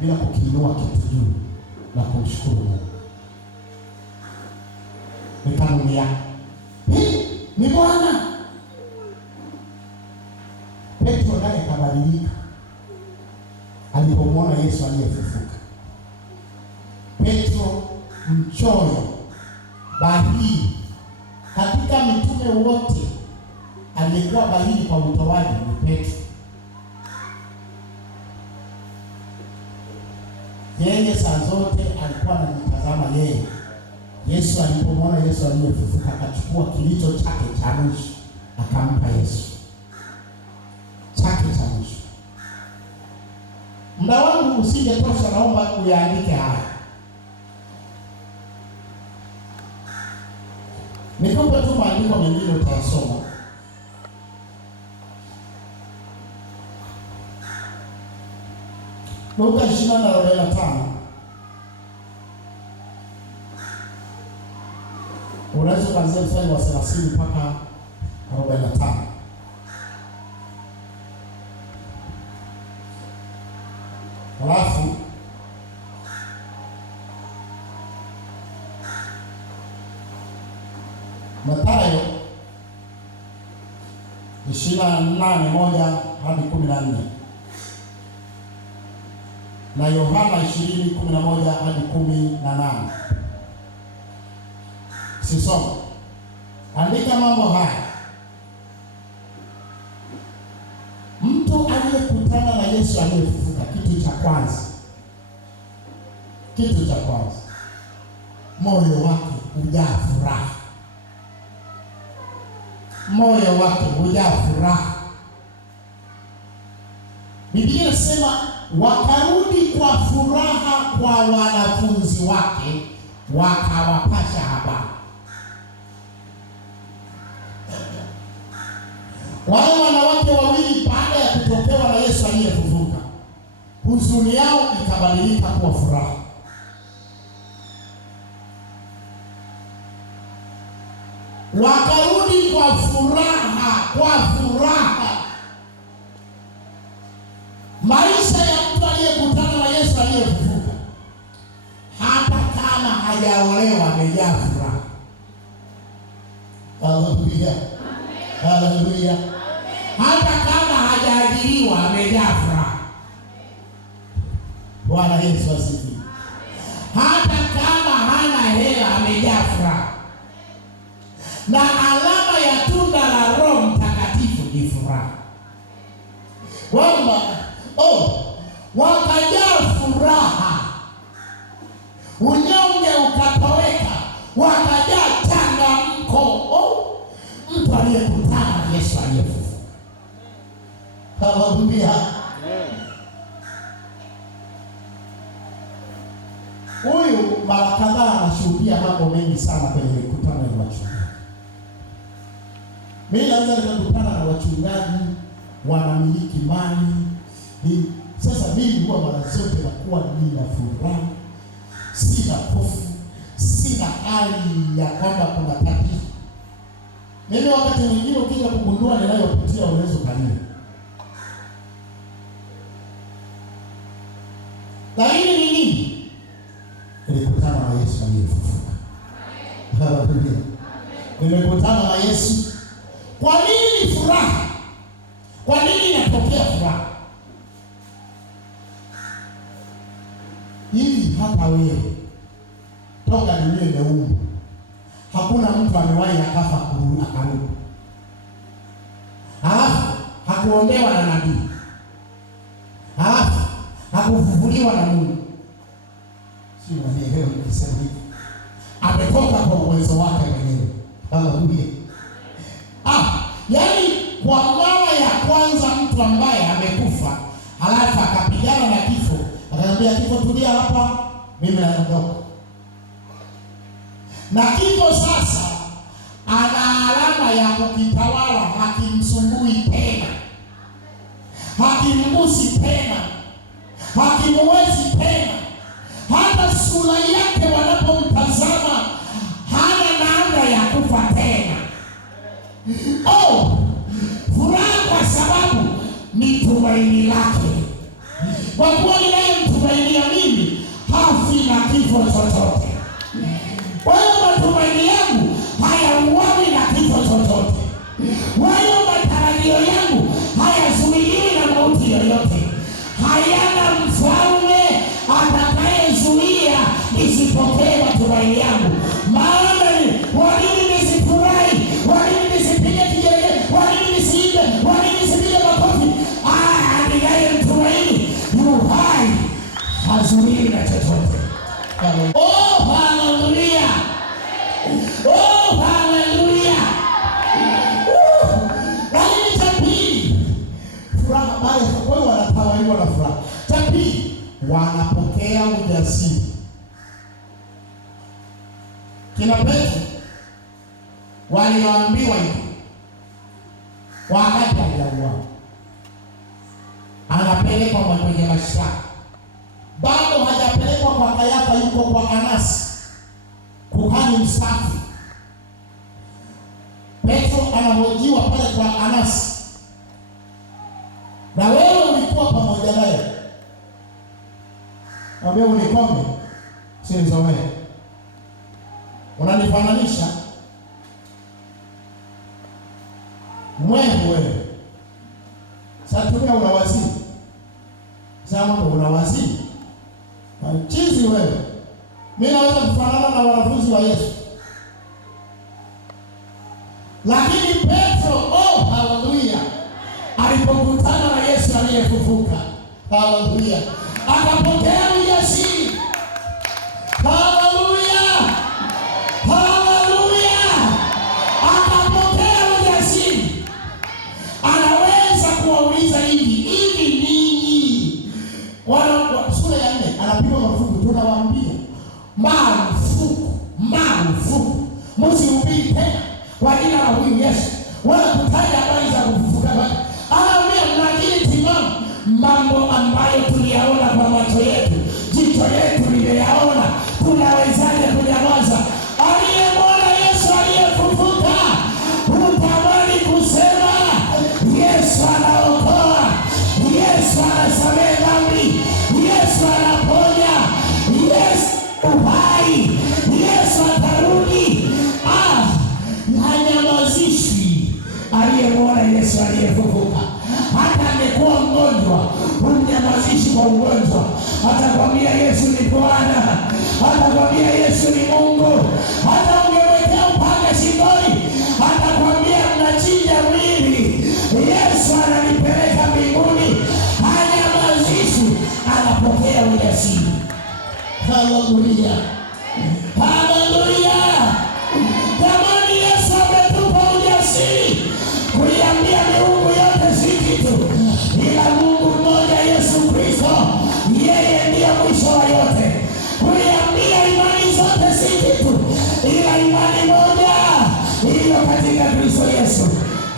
bila kukiinua kitu juu na kumshukuru Mungu. Ni kanuni yake. Ni Bwana. Petro naye kabadilika alipomwona Yesu aliyefufuka. Petro mchoyo, bahili, katika mitume wote aliyekuwa bahili kwa utoaji ni Petro. Yeye saa zote alikuwa anajitazama yeye. Yesu alipomwona Yesu aliyefufuka, akachukua kilicho chake cha mwisho akampa Yesu. Chake cha mwisho. Muda wangu usingetosha, naomba uyaandike haya. Nikupe tu maandiko mengine utayasoma. Luka 20:45. Unaweza kuanzia mstari wa 30 mpaka 45. Halafu Mathayo 28:1 hadi 14 na Yohana 20:11 hadi 18. Sisoma. Andika mambo haya. Mtu aliyekutana na Yesu aliyefufuka, kitu cha kwanza, moyo wake hujaa furaha. Moyo wake hujaa furaha. Biblia inasema wakarudi kwa furaha kwa wanafunzi wake, wakawapasha habari. Wale wanawake wawili baada ya kutokewa na Yesu aliyefufuka, huzuni yao ikabadilika kuwa furaha. Wakarudi kwa furaha. Maisha ya mtu aliyekutana na Yesu aliyefufuka, hata kama hajaolewa, amejaa furaha. Haleluya. Haleluya. Hata kama hajaajiriwa, amejaa furaha. Bwana Yesu asifiwe. Hata kama hana hela, amejaa furaha. Na alama ya tunda la Roho Mtakatifu kwamba wakajaa furaha, unyonge ukatoweka, wakajaa changamko. Mtu aliyekutana na Yesu aliyefufuka. Haleluya. Huyu mara kadhaa anashuhudia mambo mengi sana kwenye mikutano ya wachungaji. Mimi naweza nikakutana na wachungaji wanamiliki mali. Sasa mimi huwa mara zote nakuwa nina furaha, sina hofu, sina hali ya kwamba kuna tatizo. Mimi wakati mwingine ukija kugundua ninayopitia unaweza kanini. Lakini ni nini? Nilikutana na Yesu aliyefufuka. Haleluya. Nimekutana na Yesu. Kwa nini ni furaha? Kwa nini inatokea furaha? Hivi hata wewe toka dunia imeumbwa, hakuna mtu amewahi akafa akarudi. Hakuombewa na nabii. Hakufufuliwa na Mungu. Sio leo nikisema hivi. Ametoka kwa uwezo wake mwenyewe. Haleluya. Yaani kwa mara ya kwanza mtu ambaye amekufa halafu akapigana na kifo, akamwambia kifo, tulia hapa, mimi naondoka. Na kifo sasa ana alama ya kukitawala, hakimsumbui tena, hakimgusi tena, hakimuwezi tena. Hata sura yake wanapomtazama hana namna ya kufa tena. Furaha kwa sababu ni tumaini lake. Kwa kuwa ninayemtumainia mimi hafi na kifo chochote. Kwa hiyo matumaini yangu hayauawi na kifo chochote. Kwa hiyo matarajio yangu hayazuiliwi na mauti yoyote. Hayana mfalme atakayezuia nisipokee matumaini yangu. Maana walini nisifurahi, walini nisipige kigelegele, walini nisiimbe, walini nisipige makofi. Ninayemtumaini yu hai, hazuiliwi na chochote. Haleluya. Haleluya. Lakini cha pili, furaha bali kwa hiyo wanatawaliwa na furaha. Cha pili, wanapokea ujasiri. Kina Petro waliambiwa hivi wakati aliuawa, anapelekwa kwenye mashtaka. Bado hajapelekwa kwa Kayafa, yuko kwa Anasi, kuhani msafi. Petro anahojiwa pale kwa Anasi, na wewe ulikuwa pamoja naye. Mwambie unikome, usinizomee. Unanifananisha mwehu wewe. Sasa tumia unawaziri. Sasa mtu unawaziri. Chizi wewe. Mimi naweza kufanana na wanafunzi wa Yesu. Lakini Petro, haleluya, alipokutana na Yesu aliyefufuka, haleluya, akapokea ujasiri. Haleluya. Haleluya. Akapokea ujasiri. Anaweza kuwauliza hivi ninyi wana sura ya 4 anapigwa marufuku, tunawaambia marufuku msihubiri tena kwa jina la huyu Yesu, wala kutaja habari za kufufuka kwake. Anaambia mnakiri timamu mambo ambayo tuliyaona kwa macho yetu, jicho yetu limeyaona, tunawezaje kunyamaza? Aliyemwona Yesu aliyefufuka hutamani kusema Yesu anaokoa, Yesu anasamehe dhambi, Yesu anaponya, Yesu uhai, Yesu atarudi. Hanyamazishwi aliyemwona Yesu aliyefufuka. Hata angekuwa mgonjwa, humnyamazishi kwa ugonjwa. Atakwambia Yesu ni Bwana, atakwambia Yesu ni Mungu. Hata ungemwekea upanga shingoni, atakwambia mnachinja mwili, Yesu ananipeleka mbinguni. Haleluya. Haleluya. Jamani, Yesu ametupa ujasiri kuiambia miungu yote si kitu, ila Mungu mmoja Yesu Kristo, yeye ndiye mwisho wa yote. Kuiambia imani zote si kitu, ila imani moja iliyo katika Kristo Yesu.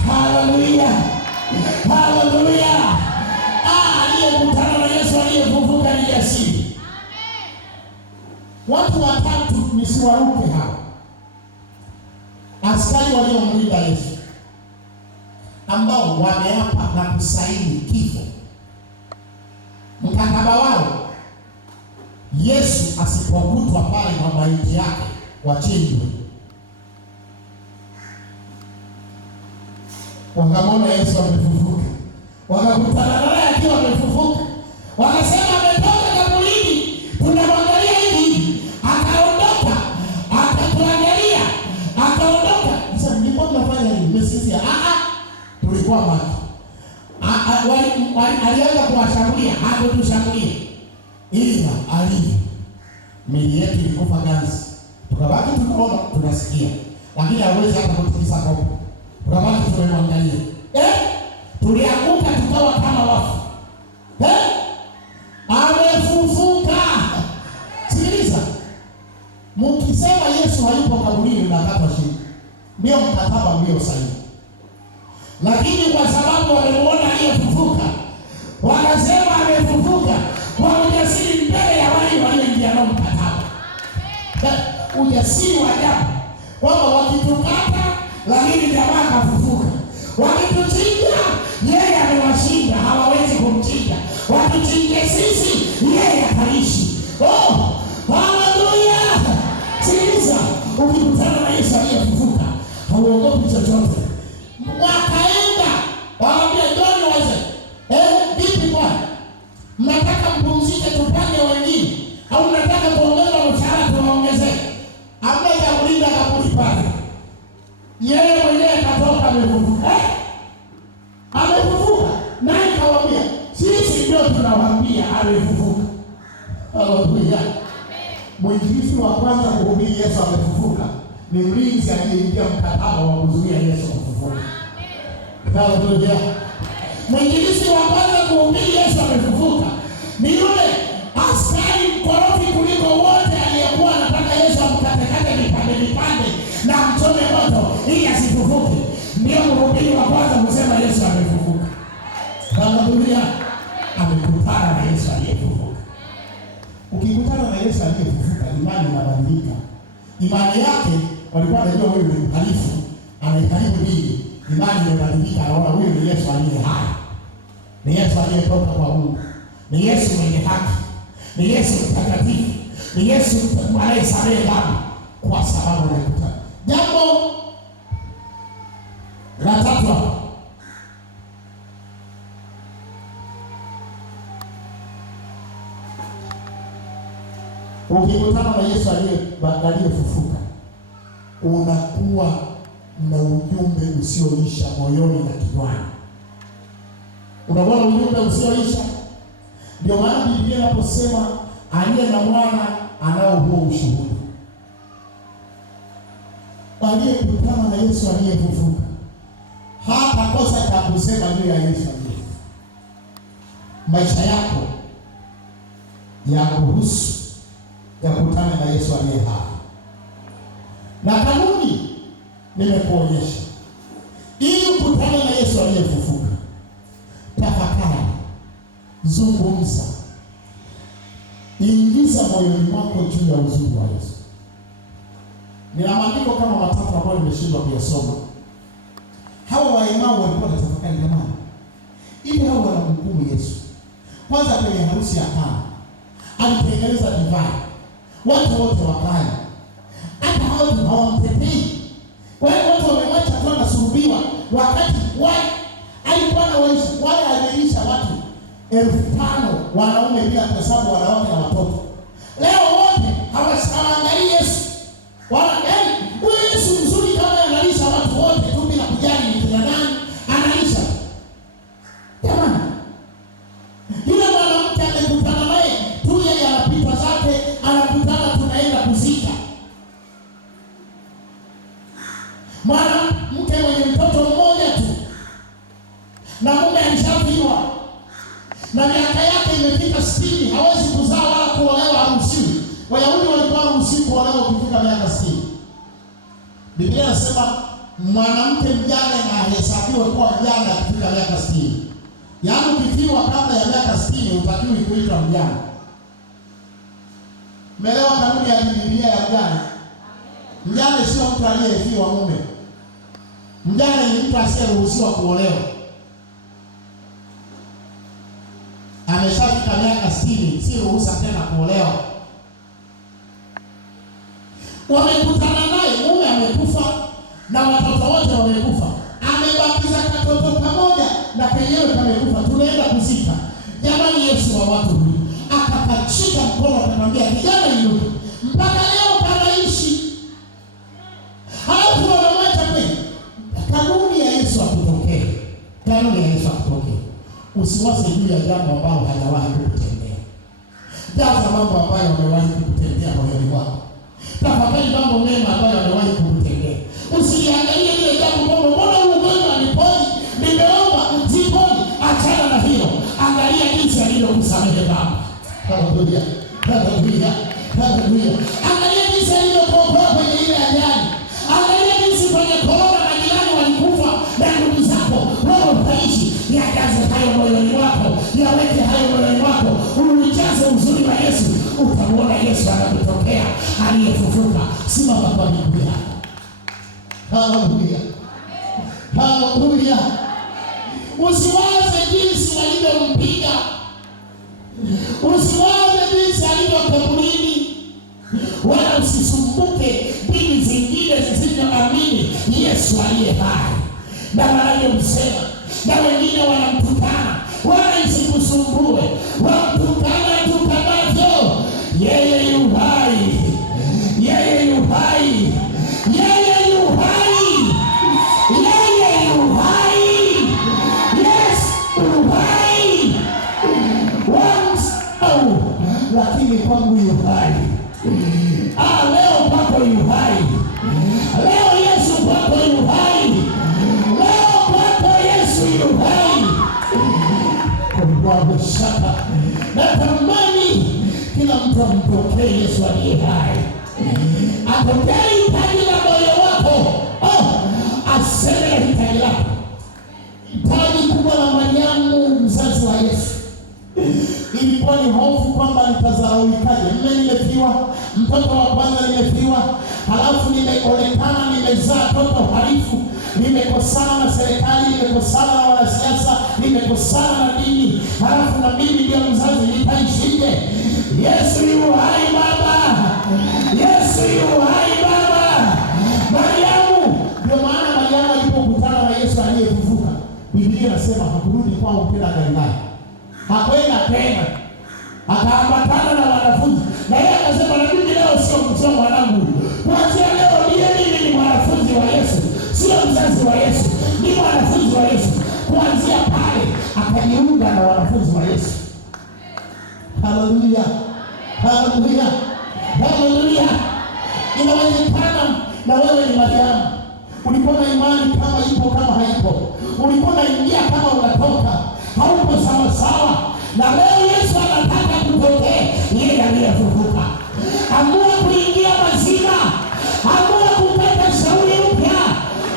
Haleluya. Haleluya. Aliyekutana na Yesu aliyefufuka ni jasiri. Watu watatu nisiwaruke hapa. Askari waliomlinda Yesu ambao wameapa na kusaini kifo, mkataba wao Yesu asipokutwa pale na maiti yake wachinjwe. Wakamwona Yesu amefufuka, wakakutana naye akiwa amefufuka, wakasema ametoka kaburini, tunamwangalia hivi. Akaondoka, akatuangalia, akaondoka. Sasa mlikuwa mnafanya nini? Mmesizia? Tulikuwa macho. Alianza kuwashambulia, hakutushambulia, ila alivyo mili yetu ilikufa ganzi, tukabaki tunaona, tunasikia, lakini hawezi hata kutikisa kopo. Tukabaki tumemwangalia. Tulianguka tukawa kama wafu. Amefufuka. Sikiliza. Mkisema Yesu hayupo kaburini mnakata shingo. Ndio mkataba mlio sahihi. Lakini kwa sababu wamemuona aliyefufuka, wakasema amefufuka kwa ujasiri mbele ya wale walioingia nao mkataba. Ujasiri wa ajabu kwamba wakitukata lakini jamaa kafufuka. Wakituchinja yeye amewashinda, hawawezi kumchinja. Wakituchinja sisi yeye ataishi. Haleluya. Sikiliza, ukikutana na Yesu aliyefufuka hauogopi chochote. Wakaenda waambia John wazee, vipi bwana? Mnataka mpumzike tupange wengine au mnataka kuongeza mshahara tuwaongezee? Amna ya kulinda kaburi pale. Yeye mwenyewe katoka amefufuka. Amefufuka. Naye kawaambia, sisi ndio tunawaambia amefufuka. Haleluya. Mwinjilisti wa kwanza kuhubiri Yesu amefufuka ni mlinzi aliyeingia mkataba wa kuzuia Yesu kufufuka. Haleluya. Mwinjilisti wa kwanza kuhubiri Yesu amefufuka ni yule askari mkorofi kuliko wote aliyekuwa anataka Yesu amkatekate vipande na mchome moto ili asifufuke. Ndio mhubiri wa kwanza kusema Yesu amefufuka. Haleluya. Amekutana na Yesu aliyefufuka. Ukikutana na Yesu aliyefufuka, imani inabadilika. Imani yake walikuwa wanajua huyu ni mhalifu, anaikaribu dini. Imani imebadilika, anaona huyu ni Yesu aliye hai. Ni Yesu aliyetoka kwa Mungu. Ni Yesu mwenye haki. Ni Yesu mtakatifu. Ni Yesu anayesamehe dhambi, kwa sababu amekutana. Jambo la tatu hapa. Ukikutana na Yesu aliyefufuka, unakuwa na ujumbe usioisha moyoni na kinywani. Unakuwa na ujumbe usioisha. Ndio maana Biblia inaposema aliye na mwana anao huo ushuhuda. Aliyekutana na Yesu aliyefufuka hatakosa cha kusema juu ya Yesu aliyefufuka. Maisha yako yakuhusu yakutane na Yesu aliye hai. Na kanuni nimekuonyesha. Ili ukutane na Yesu aliyefufuka, tafakari, zungumza, ingiza moyoni mwako juu ya uzuri wa Yesu. Nina maandiko kama matatu ambayo nimeshindwa kuyasoma. Hawa waimao walikuwa na tafakari jamani. Ili hao wanamhukumu Yesu. Kwanza kwenye harusi ya Kana alitengeneza divai. Watu wote wakaya. Hata watu hawamtetei. Watu wamemwacha tu anasulubiwa wakati alikuwa anawaishi. Wale alilisha watu 5,000 wanaume bila kuhesabu wanawake na watoto. Leo wote hawaangalii Yesu. Huyu Yesu mzuri kama analisha watu wote tu bila kujali ni kina nani analisha. Jamani. Yule mwanamke amekutana naye tu, yeye anapita zake, na miaka yake imefika 60, hawezi kuzaa wala kuolewa, haruhusiwi. Wayahudi walikuwa haruhusiwi kuolewa ukifika miaka 60. Biblia inasema mwanamke mjane na ahesabiwe kuwa mjane akifika miaka 60. Yaani ukifiwa kabla ya miaka 60 hutakiwi kuitwa mjane. Umeelewa kanuni ya Biblia ya mjane? Mjane sio mtu aliyefiwa mume. Mjane ni mtu asiyeruhusiwa kuolewa. Ameshafika miaka 60, si ruhusa tena kuolewa. Wamekutana naye, mume amekufa na watoto wote wamekufa. Amebakiza katoto kamoja na kenyewe kamekufa. Tunaenda kuzika. Jamani, Yesu wa watu huyu akapachika mkono akamwambia kijana yule, mpaka leo kanaishi. Halafu wanamwacha kweli. Kanuni ya Yesu akutokee. Kanuni ya Yesu akutokee. Usiwaze juu ya jambo ambalo hajawahi kukutendea. Jaza mambo ambayo amewahi kukutendea moyoni mwako. Tafakari mambo mema ambayo amewahi kukutendea. Usiangalie ile jambo kwamba mbona ugonjwa aliponi, nimeomba mtiponi, achana na hilo. Angalia jinsi alivyokusamehe Baba. Haleluya. Haleluya. Haleluya. Angalia jinsi alivyokuokoa kwenye ile ajali. Angalia jinsi kwenye korona majirani walikufa na ndugu zako wewe utaishi. Yakaze hayo moyoni mwako, yaweke hayo moyoni mwako, ujaze uzuri wa Yesu. Utamuona Yesu anakutokea aliyefufuka. Simama kwa miguu yako. Haleluya. Haleluya. Usiwaze jinsi walivyompiga. Usiwaze jinsi alivyokaburini. Wala usisumbuke dini zingine zisizoamini Yesu aliye hai. Na wanavyomsema na wengine wanamtukana, wala isikusumbue. Wamtukana tukanavyo, yeye yu hai. Yeye yu hai. Yeye yu hai. Yeye yu hai. Yes, yu hai. Once, lakini kwangu yu hai. Leo kwako yu hai. Leo Yesu kwako yu hai. Leo kwako Yesu yu hai. Kwa shaka natamani kila mtu ampokee Yesu aliye hai. Apokee hitaji la moyo wako. Aseme hitaji lako. Hitaji kubwa la Mariamu mzazi wa Yesu ilikuwa ni hofu kwamba nitazaraulikaje. Mimi nimefiwa, mtoto wa kwanza nimefiwa, halafu nimeonekana nimezaa mtoto harifu, nimekosana na serikali, nimekosana na wanasiasa, nimekosana na dini, halafu na mimi ndio mzazi, nitaishije? Yesu yu hai Baba. Yesu yu hai Baba. Mariamu, ndio maana Mariamu alipokutana na Yesu aliyefufuka, Biblia inasema hakurudi kwao tena Galilaya. Hakwenda tena. Akaambatana na wanafunzi. Na yeye akasema na mimi leo sio mwanangu. Kuanzia leo mimi ni mwanafunzi wa Yesu. Sio mzazi wa Yesu, ni mwanafunzi wa Yesu. Kuanzia pale akajiunga na wanafunzi wa Yesu. Haleluya. Haleluya. Haleluya. Inawezekana na wewe ni Mariamu. Ulikuwa na imani kama ipo kama haipo. Ulikuwa unaingia kama unatoka. Haupo sawa sawa. Na leo Yesu anataka kutokea yeye aliyefufuka. Amua kuingia mazima. Amua kupata shauri mpya.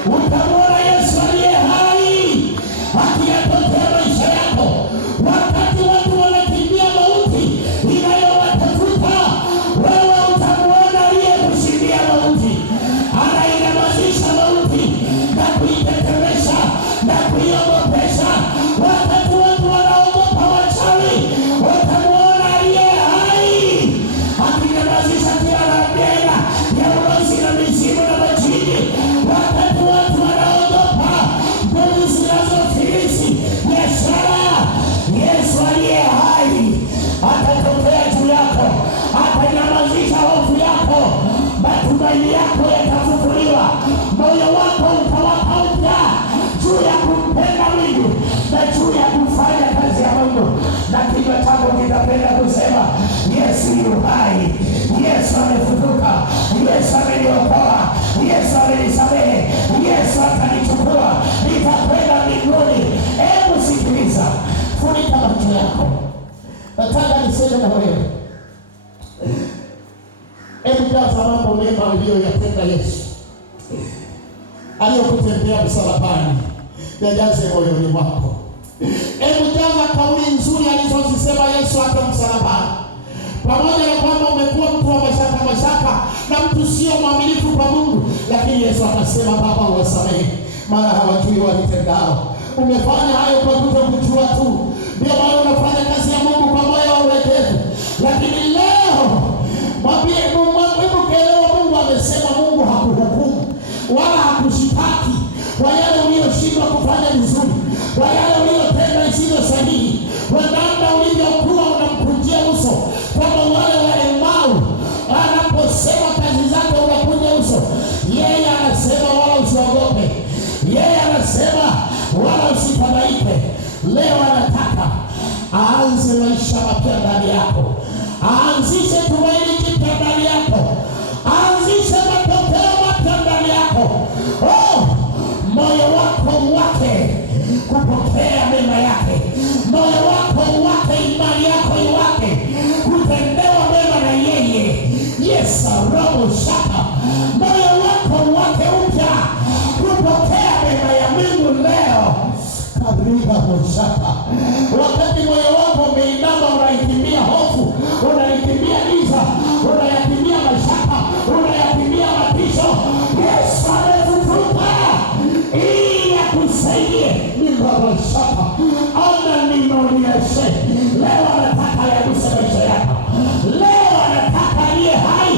Utamwona Yesu aliye hai akiyatokea maisha yako. Wakati watu wanakimbia mauti inayowatafuta, wewe utamwona aliyekushindia mauti. Anainamazisha mauti na kuitetemesha na kuiogopesha. Wakati watu wanaogopa wachawi, utamwona aliye hai akinyamazisha kila rabia ya ulozi na mizimu na majini. Wakati watu wanaogopa nguvu zinazofilisi biashara, Yesu aliye hai atatokea juu yako, atanyamazisha hofu yako, matumaini yako yatafufuliwa, moyo wako utawaka upya juu ya kumpenda Mungu na juu ya kufanya kazi ya Mungu, na kinywa chako kitapenda kusema Yesu yu hai. Yesu amefufuka. Yesu ameniokoa. Yesu amenisamehe. Yesu atanichukua, nitakwenda mbinguni. Hebu sikiliza, funika macho yako. Nataka niseme na wewe, hebu jaza mambo mema uliyoyatenda Yesu, aliyokutendea msalabani, yajaze moyoni mwako. Hebu jaza kauli nzuri alizozisema Yesu hata msalabani. Pamoja na kwamba umekuwa mtu wa mashaka na mtu sio mwaminifu kwa Mungu, lakini Yesu akasema, Baba uwasamehe, maana hawajui walitendalo. Umefanya hayo kwa kutokujua tu, ndio maana unafanya kazi ya Mungu kwa moyo wa ulegevu. Lakini leo mwambie Mungu, ukielewa Mungu amesema, Mungu hakuhukumu wala hakushitaki kwa yale uliyoshindwa kufanya vizuri, kwa yale uliyotenda isivyo sahihi, kwa namna ulivyokuwa unamkunjia uso, kama wale wa Emau anaposema kazi zake unakunja uso. Yeye anasema wala usiogope, yeye anasema wala usifadhaike. Leo anataka aanze maisha mapya ndani yako, aanzishe tumaini jipya ndani yako, aanzishe matokeo mapya ndani yako. Moyo wako wake kupokea mema yake, moyo wako wake, imani yako iwake kutendewa mema na yeye. Yes, roho shaka, moyo wako wake upya kupokea mema ya Mungu leo. Kabla hoshaka, wakati moyo wako umeinama, unaikimbia hofu, unaikimbia giza, unayakimbia mashaka, unayakimbia matisho. Yesu amefufuka ili akusaidie. Ni baba shaka ana ninonieshe. Leo anataka yaguse maisha yako. Leo anataka aliye hai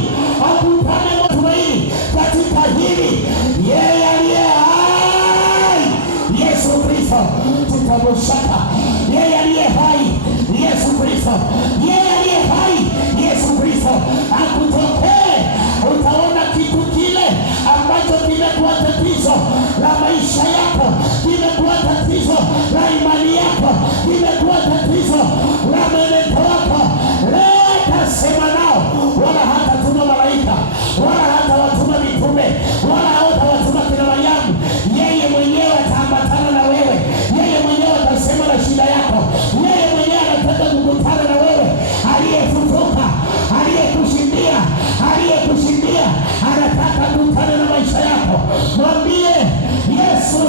akutane matumaini katika hili. Yeye aliye hai, Yesu Kristo, tutabushaka. Yeye aliye hai, Yesu Kristo, yeye aliye hai, Yesu Kristo akutokee. Utaona kitu kile ambacho kimekuwa tatizo la maisha yako, kimekuwa tatizo la imani yako, kimekuwa tatizo la mwenendo wako. Leo atasema nao, wala hatatuma malaika, wala hatawatuma mitume, wala hatawatuma kina Mariamu. Yeye mwenyewe ataambatana na wewe, yeye mwenyewe atasema na shida yako, yeye mwenyewe anataka kukutana na wewe. Aliyefufuka, aliyekushindia, aliyekushindia anataka kukutana na maisha yako. Mwambie Yesu,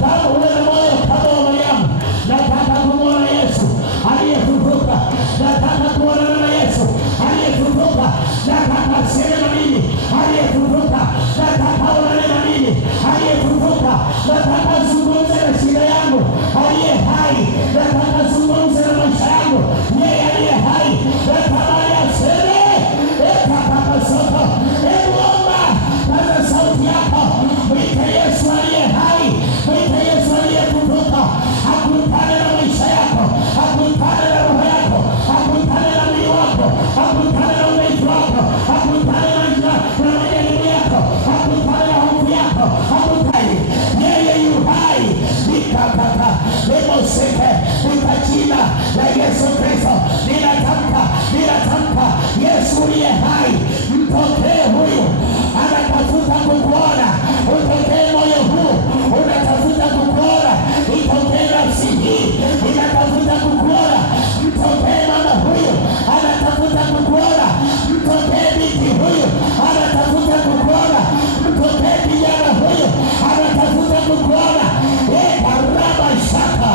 kama uwe na moyo kama wa Mariamu, nataka kumwona Yesu aliyefufuka, nataka kuonana na Yesu aliyefufuka, nataka aseme na mimi aliyefufuka, nataka aonane na mimi aliyefufuka, nataka azungumze na shida yangu aliye hai, nataka azungumze na maisha yangu yeye aliye hai, natamani aseme. Ekapapasoko, emuomba kaza sauti yako, mwite Yesu aliye hai, mwite Yesu aliyefufuka akutane na maisha yako, akutane na roho yako, akutane na mwili wako, akutane na udhaifu wako, akutane na majaribu yako, akutane na hofu yako, akutane. Yeye yu hai. Nikapata lemoseke kwa jina la Yesu Kristo, ninatamka Yesu aliye hai, mpokee huyu. Anatafuta kukuona, upokee moyo huu. Unatafuta kukuona, ipokee nafsi hii. Inatafuta kukuona, mpokee mama huyu. Anatafuta kukuona, mpokee binti huyu. Anatafuta kukuona, mpokee kijana huyu. Anatafuta kukuona. Baraba shaka.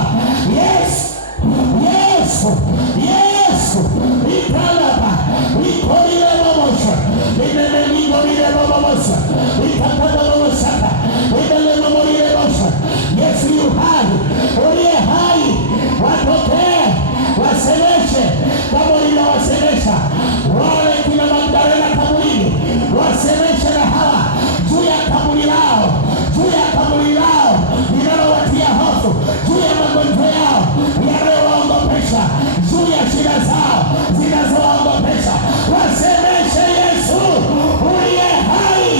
Yesu, ikalaba, ikolile mamosha, imelele mamosha, ikakada mamosha, imelele mamosha. Yesu yu hai, uliye hai, watokee, wasemeshe kama ulivyowasemesha wale kina Magdalena kaburini, wasemeshe na hawa juu ya kaburi lao linalowatia hofu, juu ya magonjwa yao yanayowaogopesha, juu ya shida zao zinazowaogopesha. Wasemeshe Yesu uliye hai,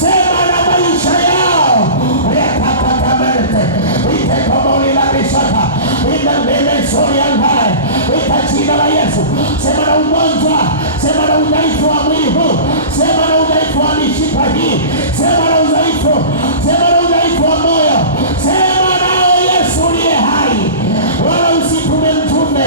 sema na maisha yao. Yakakakamete itekomolilabishaka inamemesoriangae ita jina la Yesu. Sema na ugonjwa, sema na udhaifu wa mwili huu, sema na udhaifu wa mishipa hii, sema na udhaifu wa moyo, sema nao Yesu uliye hai, wala usitume mtume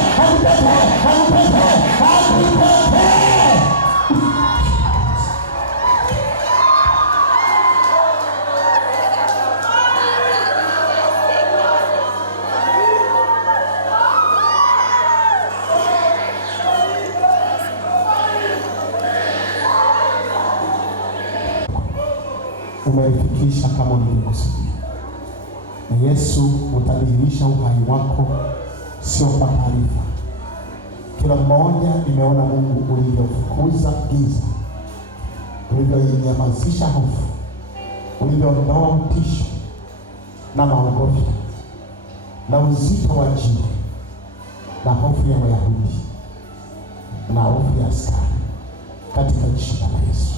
umelifikisha kama ulivyokusudia. Na Yesu, utadhihirisha uhai wako, sio kwa taarifa. Kila mmoja nimeona Mungu ulivyofukuza giza, ulivyoinyamazisha hofu, ulivyoondoa utisho na maogofya na uzito wa jiwe na hofu ya Wayahudi na hofu ya askari, katika jina la Yesu.